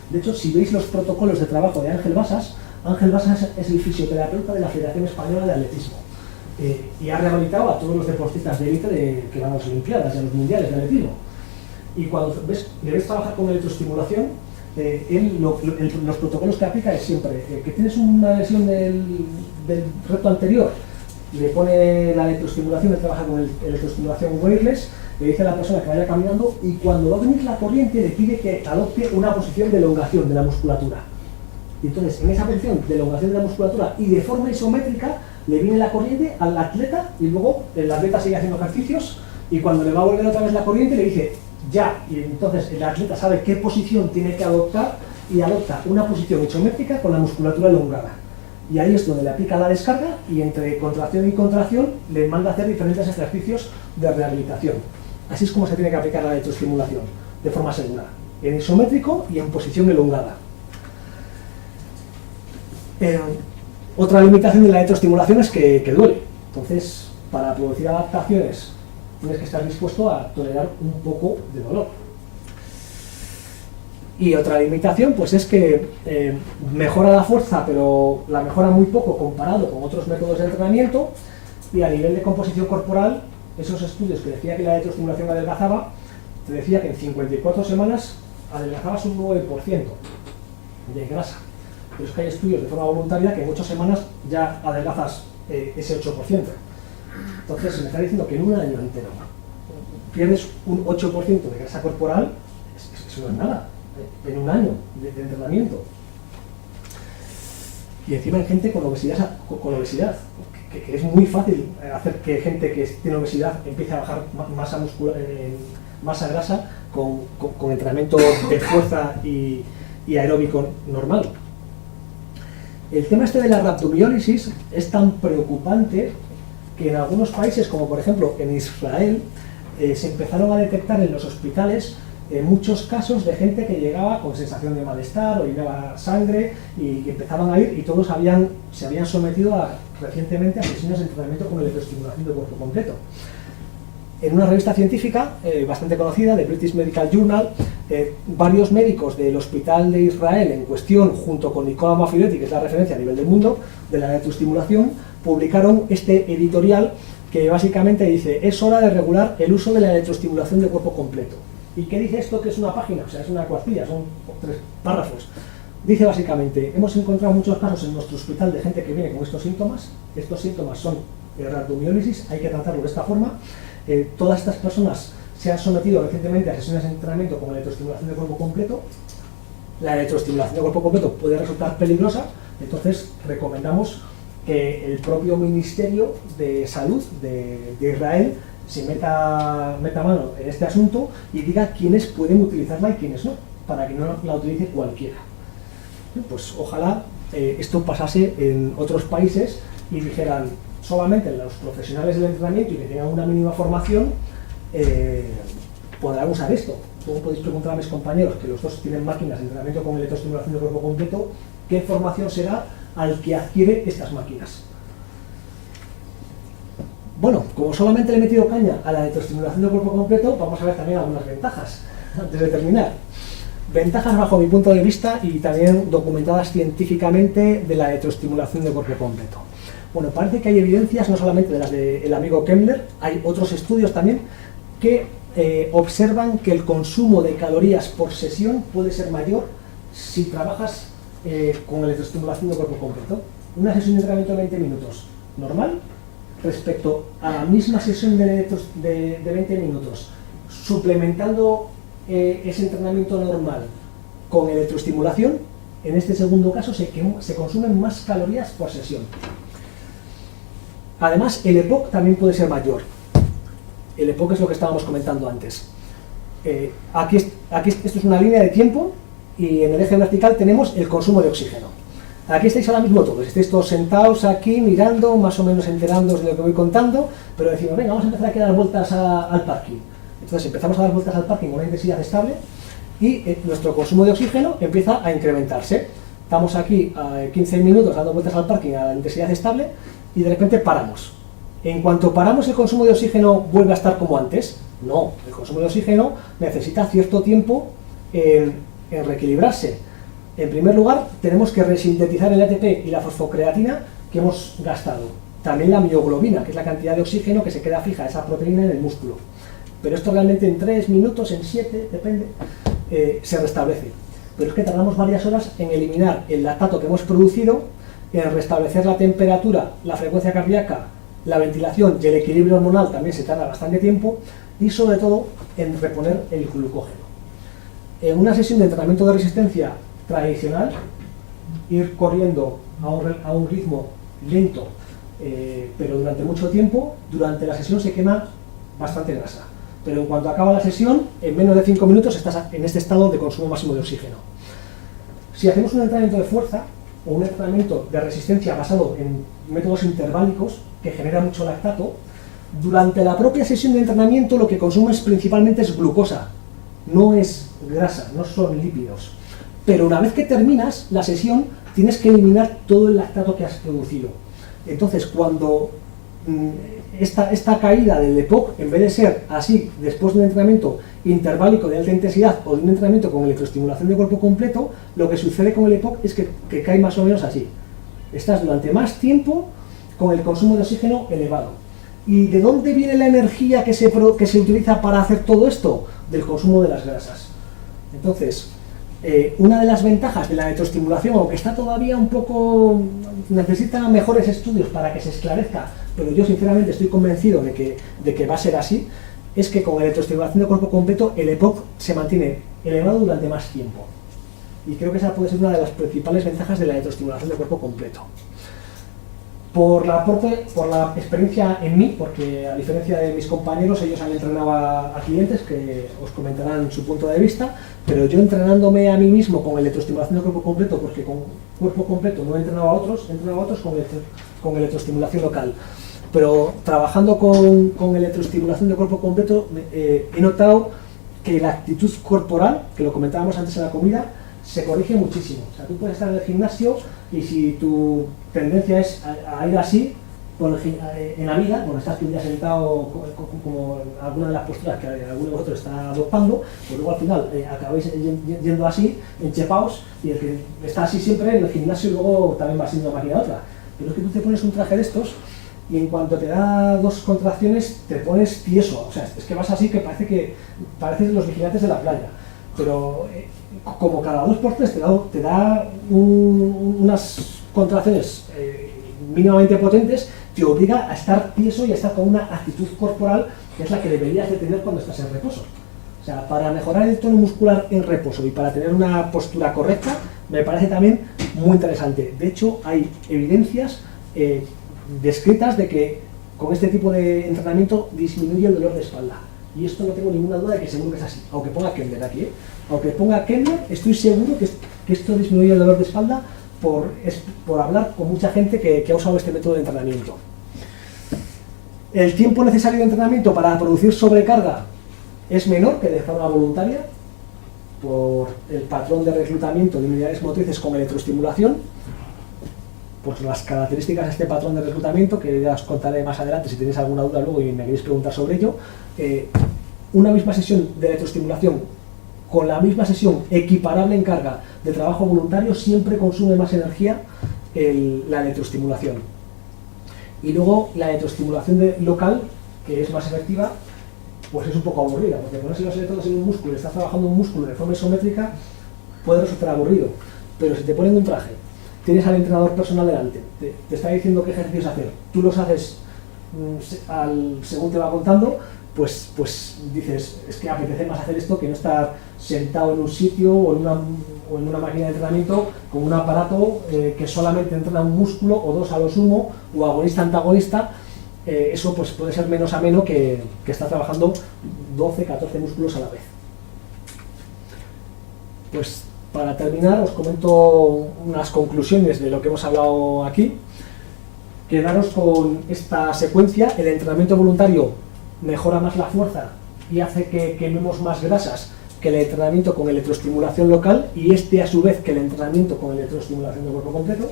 De hecho, si veis los protocolos de trabajo de Ángel Basas es el fisioterapeuta de la Federación Española de Atletismo. Y ha rehabilitado a todos los deportistas de élite que van a las Olimpiadas y a los Mundiales de Atletismo. Y cuando le ves trabajar con electroestimulación, los protocolos que aplica es siempre que tienes una lesión del recto anterior, le pone la electroestimulación, él trabaja con electroestimulación wireless, le dice a la persona que vaya caminando y cuando va a venir la corriente le pide que adopte una posición de elongación de la musculatura. Y entonces en esa posición de elongación de la musculatura y de forma isométrica le viene la corriente al atleta y luego el atleta sigue haciendo ejercicios y cuando le va a volver otra vez la corriente le dice ya, y entonces el atleta sabe qué posición tiene que adoptar y adopta una posición isométrica con la musculatura elongada. Y ahí es donde le aplica la descarga y entre contracción y contracción le manda a hacer diferentes ejercicios de rehabilitación. Así es como se tiene que aplicar la electroestimulación, de forma segura, en isométrico y en posición elongada. Otra limitación de la electroestimulación es que duele. Entonces, para producir adaptaciones tienes que estar dispuesto a tolerar un poco de dolor. Y otra limitación pues es que mejora la fuerza, pero la mejora muy poco comparado con otros métodos de entrenamiento, y a nivel de composición corporal, esos estudios que decía que la electroestimulación adelgazaba, te decía que en 54 semanas adelgazabas un 9% de grasa. Pero es que hay estudios de forma voluntaria que en 8 semanas ya adelgazas ese 8%. Entonces, se me está diciendo que en un año entero pierdes un 8% de grasa corporal, eso no es nada, en un año de entrenamiento. Y encima hay gente con obesidad, que es muy fácil hacer que gente que tiene obesidad empiece a bajar masa muscular, masa grasa con entrenamiento de fuerza y aeróbico normal. El tema este de la rhabdomiólisis es tan preocupante que en algunos países, como por ejemplo en Israel, se empezaron a detectar en los hospitales muchos casos de gente que llegaba con sensación de malestar, orinaba sangre y empezaban a ir, y todos se habían sometido recientemente a sesiones de entrenamiento con electroestimulación de cuerpo completo. En una revista científica bastante conocida, de British Medical Journal, varios médicos del Hospital de Israel en cuestión, junto con Nicola Mafiletti, que es la referencia a nivel del mundo de la electroestimulación, publicaron este editorial que básicamente dice: es hora de regular el uso de la electroestimulación de cuerpo completo. ¿Y qué dice esto? Que es una página, o sea, es una cuartilla, son 3 párrafos. Dice básicamente: hemos encontrado muchos casos en nuestro hospital de gente que viene con estos síntomas son rhabdomiólisis, hay que tratarlo de esta forma. Todas estas personas se han sometido recientemente a sesiones de entrenamiento con electroestimulación de cuerpo completo. La electroestimulación de cuerpo completo puede resultar peligrosa, entonces recomendamos que el propio Ministerio de Salud de Israel se meta mano en este asunto y diga quiénes pueden utilizarla y quiénes no, para que no la utilice cualquiera. Pues ojalá esto pasase en otros países y dijeran: solamente los profesionales del entrenamiento y que tengan una mínima formación podrán usar esto. Luego podéis preguntar a mis compañeros, que los dos tienen máquinas de entrenamiento con electroestimulación de cuerpo completo, qué formación será al que adquiere estas máquinas. Bueno, como solamente le he metido caña a la electroestimulación de cuerpo completo, vamos a ver también algunas ventajas, antes de terminar. Ventajas bajo mi punto de vista y también documentadas científicamente de la electroestimulación de cuerpo completo. Bueno, parece que hay evidencias, no solamente de las del amigo Kemmler, hay otros estudios también que observan que el consumo de calorías por sesión puede ser mayor si trabajas con electroestimulación de cuerpo completo. Una sesión de entrenamiento de 20 minutos normal, respecto a la misma sesión de 20 minutos, suplementando ese entrenamiento normal con electroestimulación, en este segundo caso se consumen más calorías por sesión. Además, el EPOC también puede ser mayor. El EPOC es lo que estábamos comentando antes. Aquí esto es una línea de tiempo y en el eje vertical tenemos el consumo de oxígeno. Aquí estáis ahora mismo todos, estáis todos sentados aquí mirando, más o menos enterándoos de lo que voy contando, pero decimos: venga, vamos a empezar aquí a dar vueltas al parking. Entonces empezamos a dar vueltas al parking con una intensidad estable y nuestro consumo de oxígeno empieza a incrementarse. Estamos aquí a 15 minutos dando vueltas al parking a la intensidad estable y de repente paramos. En cuanto paramos, ¿el consumo de oxígeno vuelve a estar como antes? No, el consumo de oxígeno necesita cierto tiempo en reequilibrarse. En primer lugar, tenemos que resintetizar el ATP y la fosfocreatina que hemos gastado. También la mioglobina, que es la cantidad de oxígeno que se queda fija, esa proteína en el músculo. Pero esto realmente en 3 minutos, en 7, depende, se restablece. Pero es que tardamos varias horas en eliminar el lactato que hemos producido, en restablecer la temperatura, la frecuencia cardíaca, la ventilación y el equilibrio hormonal también se tarda bastante tiempo, y sobre todo en reponer el glucógeno. En una sesión de entrenamiento de resistencia tradicional, ir corriendo a un ritmo lento, pero durante mucho tiempo, durante la sesión se quema bastante grasa. Pero en cuanto acaba la sesión, en menos de 5 minutos estás en este estado de consumo máximo de oxígeno. Si hacemos un entrenamiento de fuerza o un entrenamiento de resistencia basado en métodos interválicos que genera mucho lactato, durante la propia sesión de entrenamiento lo que consumes principalmente es glucosa, no es grasa, no son lípidos. Pero una vez que terminas la sesión, tienes que eliminar todo el lactato que has producido. Entonces, cuando esta caída del EPOC, en vez de ser así después de un entrenamiento interválico de alta intensidad o de un entrenamiento con electroestimulación de cuerpo completo, lo que sucede con el EPOC es que cae más o menos así. Estás durante más tiempo con el consumo de oxígeno elevado. ¿Y de dónde viene la energía que se utiliza para hacer todo esto? Del consumo de las grasas. Entonces, una de las ventajas de la electroestimulación, aunque está todavía un poco, necesita mejores estudios para que se esclarezca, pero yo sinceramente estoy convencido de que va a ser así, es que con electroestimulación de cuerpo completo el EPOC se mantiene elevado durante más tiempo. Y creo que esa puede ser una de las principales ventajas de la electroestimulación de cuerpo completo. Por la experiencia en mí, porque a diferencia de mis compañeros, ellos han entrenado a clientes que os comentarán su punto de vista, pero yo entrenándome a mí mismo con electroestimulación de cuerpo completo, porque con cuerpo completo no he entrenado a otros, con electroestimulación local. Pero trabajando con electroestimulación de cuerpo completo, he notado que la actitud corporal, que lo comentábamos antes en la comida, se corrige muchísimo. O sea, tú puedes estar en el gimnasio y si tu tendencia es a ir así en la vida, cuando estás un día sentado como en alguna de las posturas que alguno de vosotros está adoptando, pues luego al final acabáis yendo así, enchepaos, y el que está así siempre en el gimnasio luego también va siendo una máquina de otra. Pero es que tú te pones un traje de estos y en cuanto te da 2 contracciones te pones tieso. O sea, es que vas así que pareces los vigilantes de la playa. Pero como cada 2x3 te da unas contracciones mínimamente potentes, te obliga a estar tieso y a estar con una actitud corporal que es la que deberías de tener cuando estás en reposo. O sea, para mejorar el tono muscular en reposo y para tener una postura correcta, me parece también muy interesante. De hecho, hay evidencias descritas de que con este tipo de entrenamiento disminuye el dolor de espalda. Y esto no tengo ninguna duda de que seguro que es así, aunque ponga Kemmler aquí, aunque ponga Kemmler, estoy seguro que esto disminuye el dolor de espalda por hablar con mucha gente que ha usado este método de entrenamiento. El tiempo necesario de entrenamiento para producir sobrecarga es menor que de forma voluntaria por el patrón de reclutamiento de unidades motrices con electroestimulación, por las características de este patrón de reclutamiento, que ya os contaré más adelante si tenéis alguna duda luego y me queréis preguntar sobre ello. Una misma sesión de electroestimulación con la misma sesión equiparable en carga de trabajo voluntario siempre consume más energía la electroestimulación. Y luego la electroestimulación local, que es más efectiva, pues es un poco aburrida, porque ponerse los electrodos en un músculo y estás trabajando un músculo de forma isométrica puede resultar aburrido, pero si te ponen un traje, tienes al entrenador personal delante, te está diciendo qué ejercicios hacer, tú los haces según te va contando, pues dices, es que apetece más hacer esto que no estar sentado en un sitio o en una máquina de entrenamiento con un aparato que solamente entrena un músculo o 2 a lo sumo, o agonista-antagonista. Eso pues puede ser menos ameno que estar trabajando 12, 14 músculos a la vez. Pues para terminar os comento unas conclusiones de lo que hemos hablado aquí. Quedaros con esta secuencia: el entrenamiento voluntario mejora más la fuerza y hace que quememos más grasas que el entrenamiento con electroestimulación local, y a su vez que el entrenamiento con electroestimulación de cuerpo completo.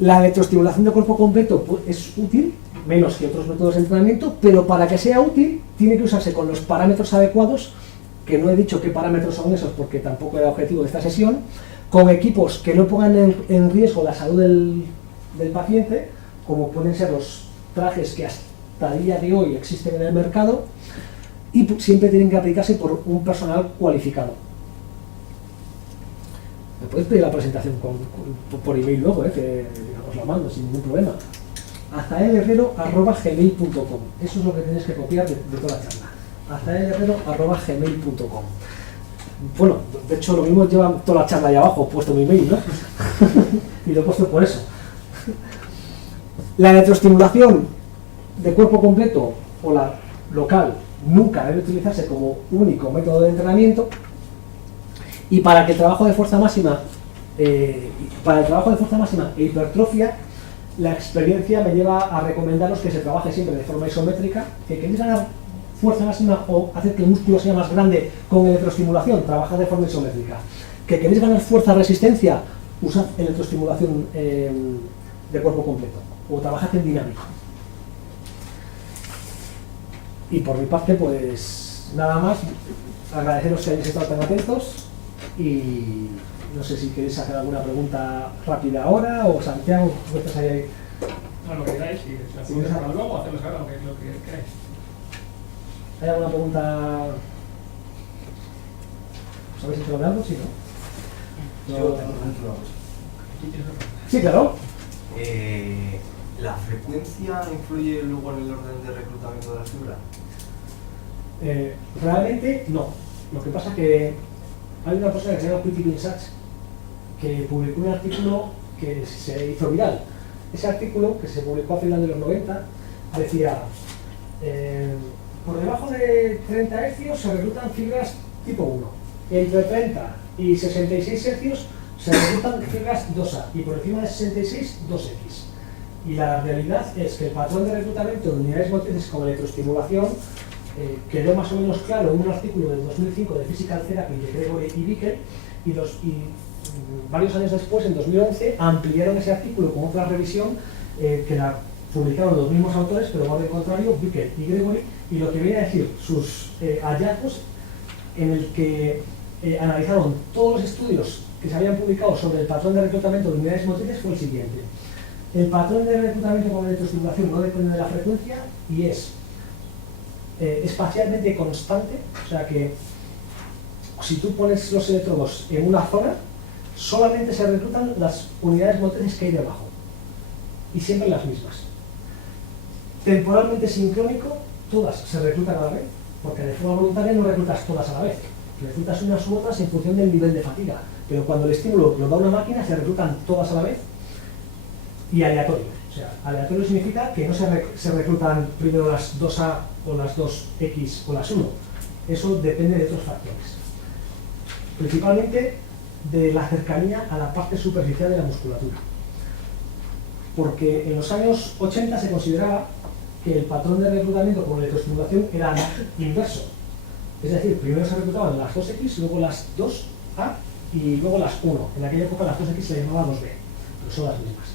La electroestimulación de cuerpo completo es útil, menos que otros métodos de entrenamiento, pero para que sea útil tiene que usarse con los parámetros adecuados, que no he dicho qué parámetros son esos porque tampoco era objetivo de esta sesión, con equipos que no pongan en riesgo la salud del paciente, como pueden ser los trajes que hasta el día de hoy existen en el mercado, y siempre tienen que aplicarse por un personal cualificado. Me podéis pedir la presentación por email luego, que os la mando sin ningún problema. azaelherrero@gmail.com. Eso es lo que tenéis que copiar de toda la charla. azaelherrero@gmail.com. Bueno, de hecho lo mismo lleva toda la charla ahí abajo, puesto mi email, ¿no? Y lo he puesto por eso. La electroestimulación de cuerpo completo o la local nunca debe utilizarse como único método de entrenamiento, y para el trabajo de fuerza máxima e hipertrofia, la experiencia me lleva a recomendaros que se trabaje siempre de forma isométrica. Que queréis ganar fuerza máxima o hacer que el músculo sea más grande con electroestimulación, trabajad de forma isométrica. Que queréis ganar fuerza resistencia, usad electroestimulación de cuerpo completo. o trabajad en dinámico. Y por mi parte, pues nada más, agradeceros que hayáis estado tan atentos y no sé si queréis hacer alguna pregunta rápida ahora o Santiago, ¿qué estás ahí? No, lo que queráis, si la podéis hablar luego o hacerlos ahora, lo que queráis. ¿Hay alguna pregunta? ¿Os habéis hecho de algo? Sí, ¿no? Yo tengo una cosa. Sí, claro. ¿La frecuencia influye luego en el orden de reclutamiento de la fibra? Realmente no. Lo que pasa es que hay una persona que se llama Pretty Sachs que publicó un artículo que se hizo viral. Ese artículo, que se publicó a finales de los 90, decía por debajo de 30 Hz se reclutan fibras tipo 1, entre 30 y 66 Hz se reclutan fibras 2A y por encima de 66, 2X. Y la realidad es que el patrón de reclutamiento de unidades motrices con electroestimulación quedó más o menos claro en un artículo del 2005 de Physical Therapy de Gregory y Bickel, y varios años después, en 2011, ampliaron ese artículo con otra revisión que la publicaron los mismos autores, pero por el contrario, Bickel y Gregory, y lo que viene a decir sus hallazgos en el que analizaron todos los estudios que se habían publicado sobre el patrón de reclutamiento de unidades motrices fue el siguiente. El patrón de reclutamiento con electroestimulación no depende de la frecuencia y es espacialmente constante, o sea que si tú pones los electrodos en una zona, solamente se reclutan las unidades motrices que hay debajo y siempre las mismas. Temporalmente sincrónico, todas se reclutan a la vez, porque de forma voluntaria no reclutas todas a la vez, reclutas unas u otras en función del nivel de fatiga, pero cuando el estímulo lo da una máquina se reclutan todas a la vez. Y aleatorio, o sea, aleatorio significa que no se reclutan primero las 2A o las 2X o las 1, eso depende de otros factores, principalmente de la cercanía a la parte superficial de la musculatura, porque en los años 80 se consideraba que el patrón de reclutamiento con electroestimulación era inverso, es decir, primero se reclutaban las 2X, luego las 2A y luego las 1, en aquella época las 2X se llamaban 2B, pero son las mismas.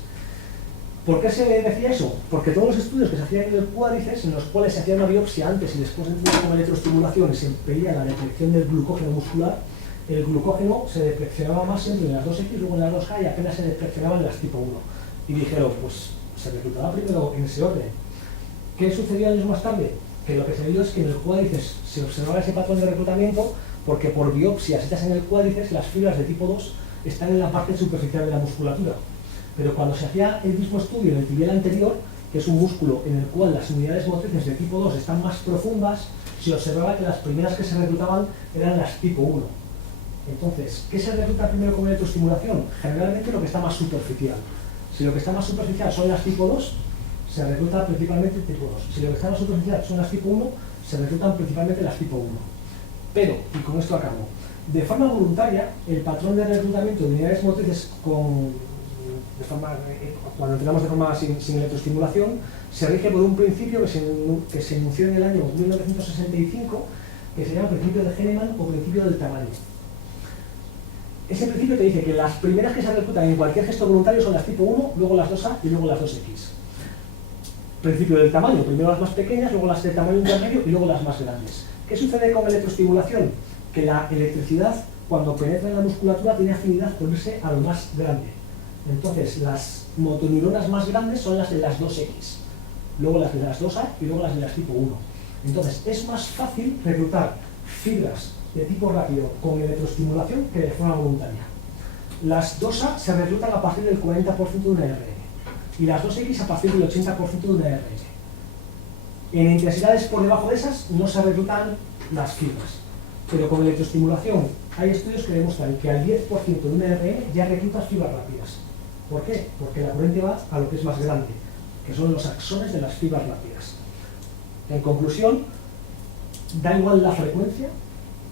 ¿Por qué se decía eso? Porque todos los estudios que se hacían en el cuádriceps, en los cuales se hacía una biopsia antes y después de con electroestimulación y se pedía la detección del glucógeno muscular, el glucógeno se despreccionaba más siempre en las 2X, luego en las 2A y apenas se despreccionaba en las tipo 1. Y dijeron, pues se reclutaba primero en ese orden. ¿Qué sucedió años más tarde? Que lo que se vio es que en el cuádriceps se observaba ese patrón de reclutamiento porque por biopsias hechas en el cuádriceps las fibras de tipo 2 están en la parte superficial de la musculatura. Pero cuando se hacía el mismo estudio en el tibial anterior, que es un músculo en el cual las unidades motrices de tipo 2 están más profundas, se observaba que las primeras que se reclutaban eran las tipo 1. Entonces, ¿qué se recluta primero con electroestimulación? Generalmente lo que está más superficial. Si lo que está más superficial son las tipo 2, se recluta principalmente tipo 2. Si lo que está más superficial son las tipo 1, se reclutan principalmente las tipo 1. Pero, y con esto acabo, de forma voluntaria, el patrón de reclutamiento de unidades motrices cuando entrenamos de forma sin electroestimulación, se rige por un principio que se enunció en el año 1965, que se llama principio de Hahnemann o principio del tamaño. Ese principio te dice que las primeras que se reclutan en cualquier gesto voluntario son las tipo 1, luego las 2A y luego las 2X. Principio del tamaño, primero las más pequeñas, luego las de tamaño intermedio y luego las más grandes. ¿Qué sucede con la electroestimulación? Que la electricidad, cuando penetra en la musculatura, tiene afinidad por irse a lo más grande. Entonces, las motoneuronas más grandes son las de las 2X, luego las de las 2A y luego las de las tipo 1. Entonces, es más fácil reclutar fibras de tipo rápido con electroestimulación que de forma voluntaria. Las 2A se reclutan a partir del 40% de una ARN y las 2X a partir del 80% de una ARN. En intensidades por debajo de esas no se reclutan las fibras, pero con electroestimulación hay estudios que demuestran que al 10% de una ARN ya reclutas fibras rápidas. ¿Por qué? Porque la corriente va a lo que es más grande, que son los axones de las fibras rápidas. En conclusión, da igual la frecuencia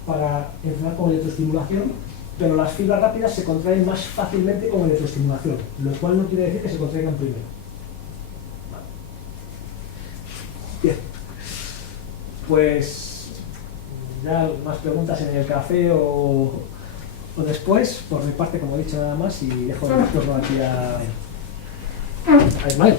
para entrenar con electroestimulación, pero las fibras rápidas se contraen más fácilmente con electroestimulación, lo cual no quiere decir que se contraigan primero. Vale. Bien. Pues ya más preguntas en el café o después, por mi parte, como he dicho, nada más, y dejo el turno aquí a Ismael.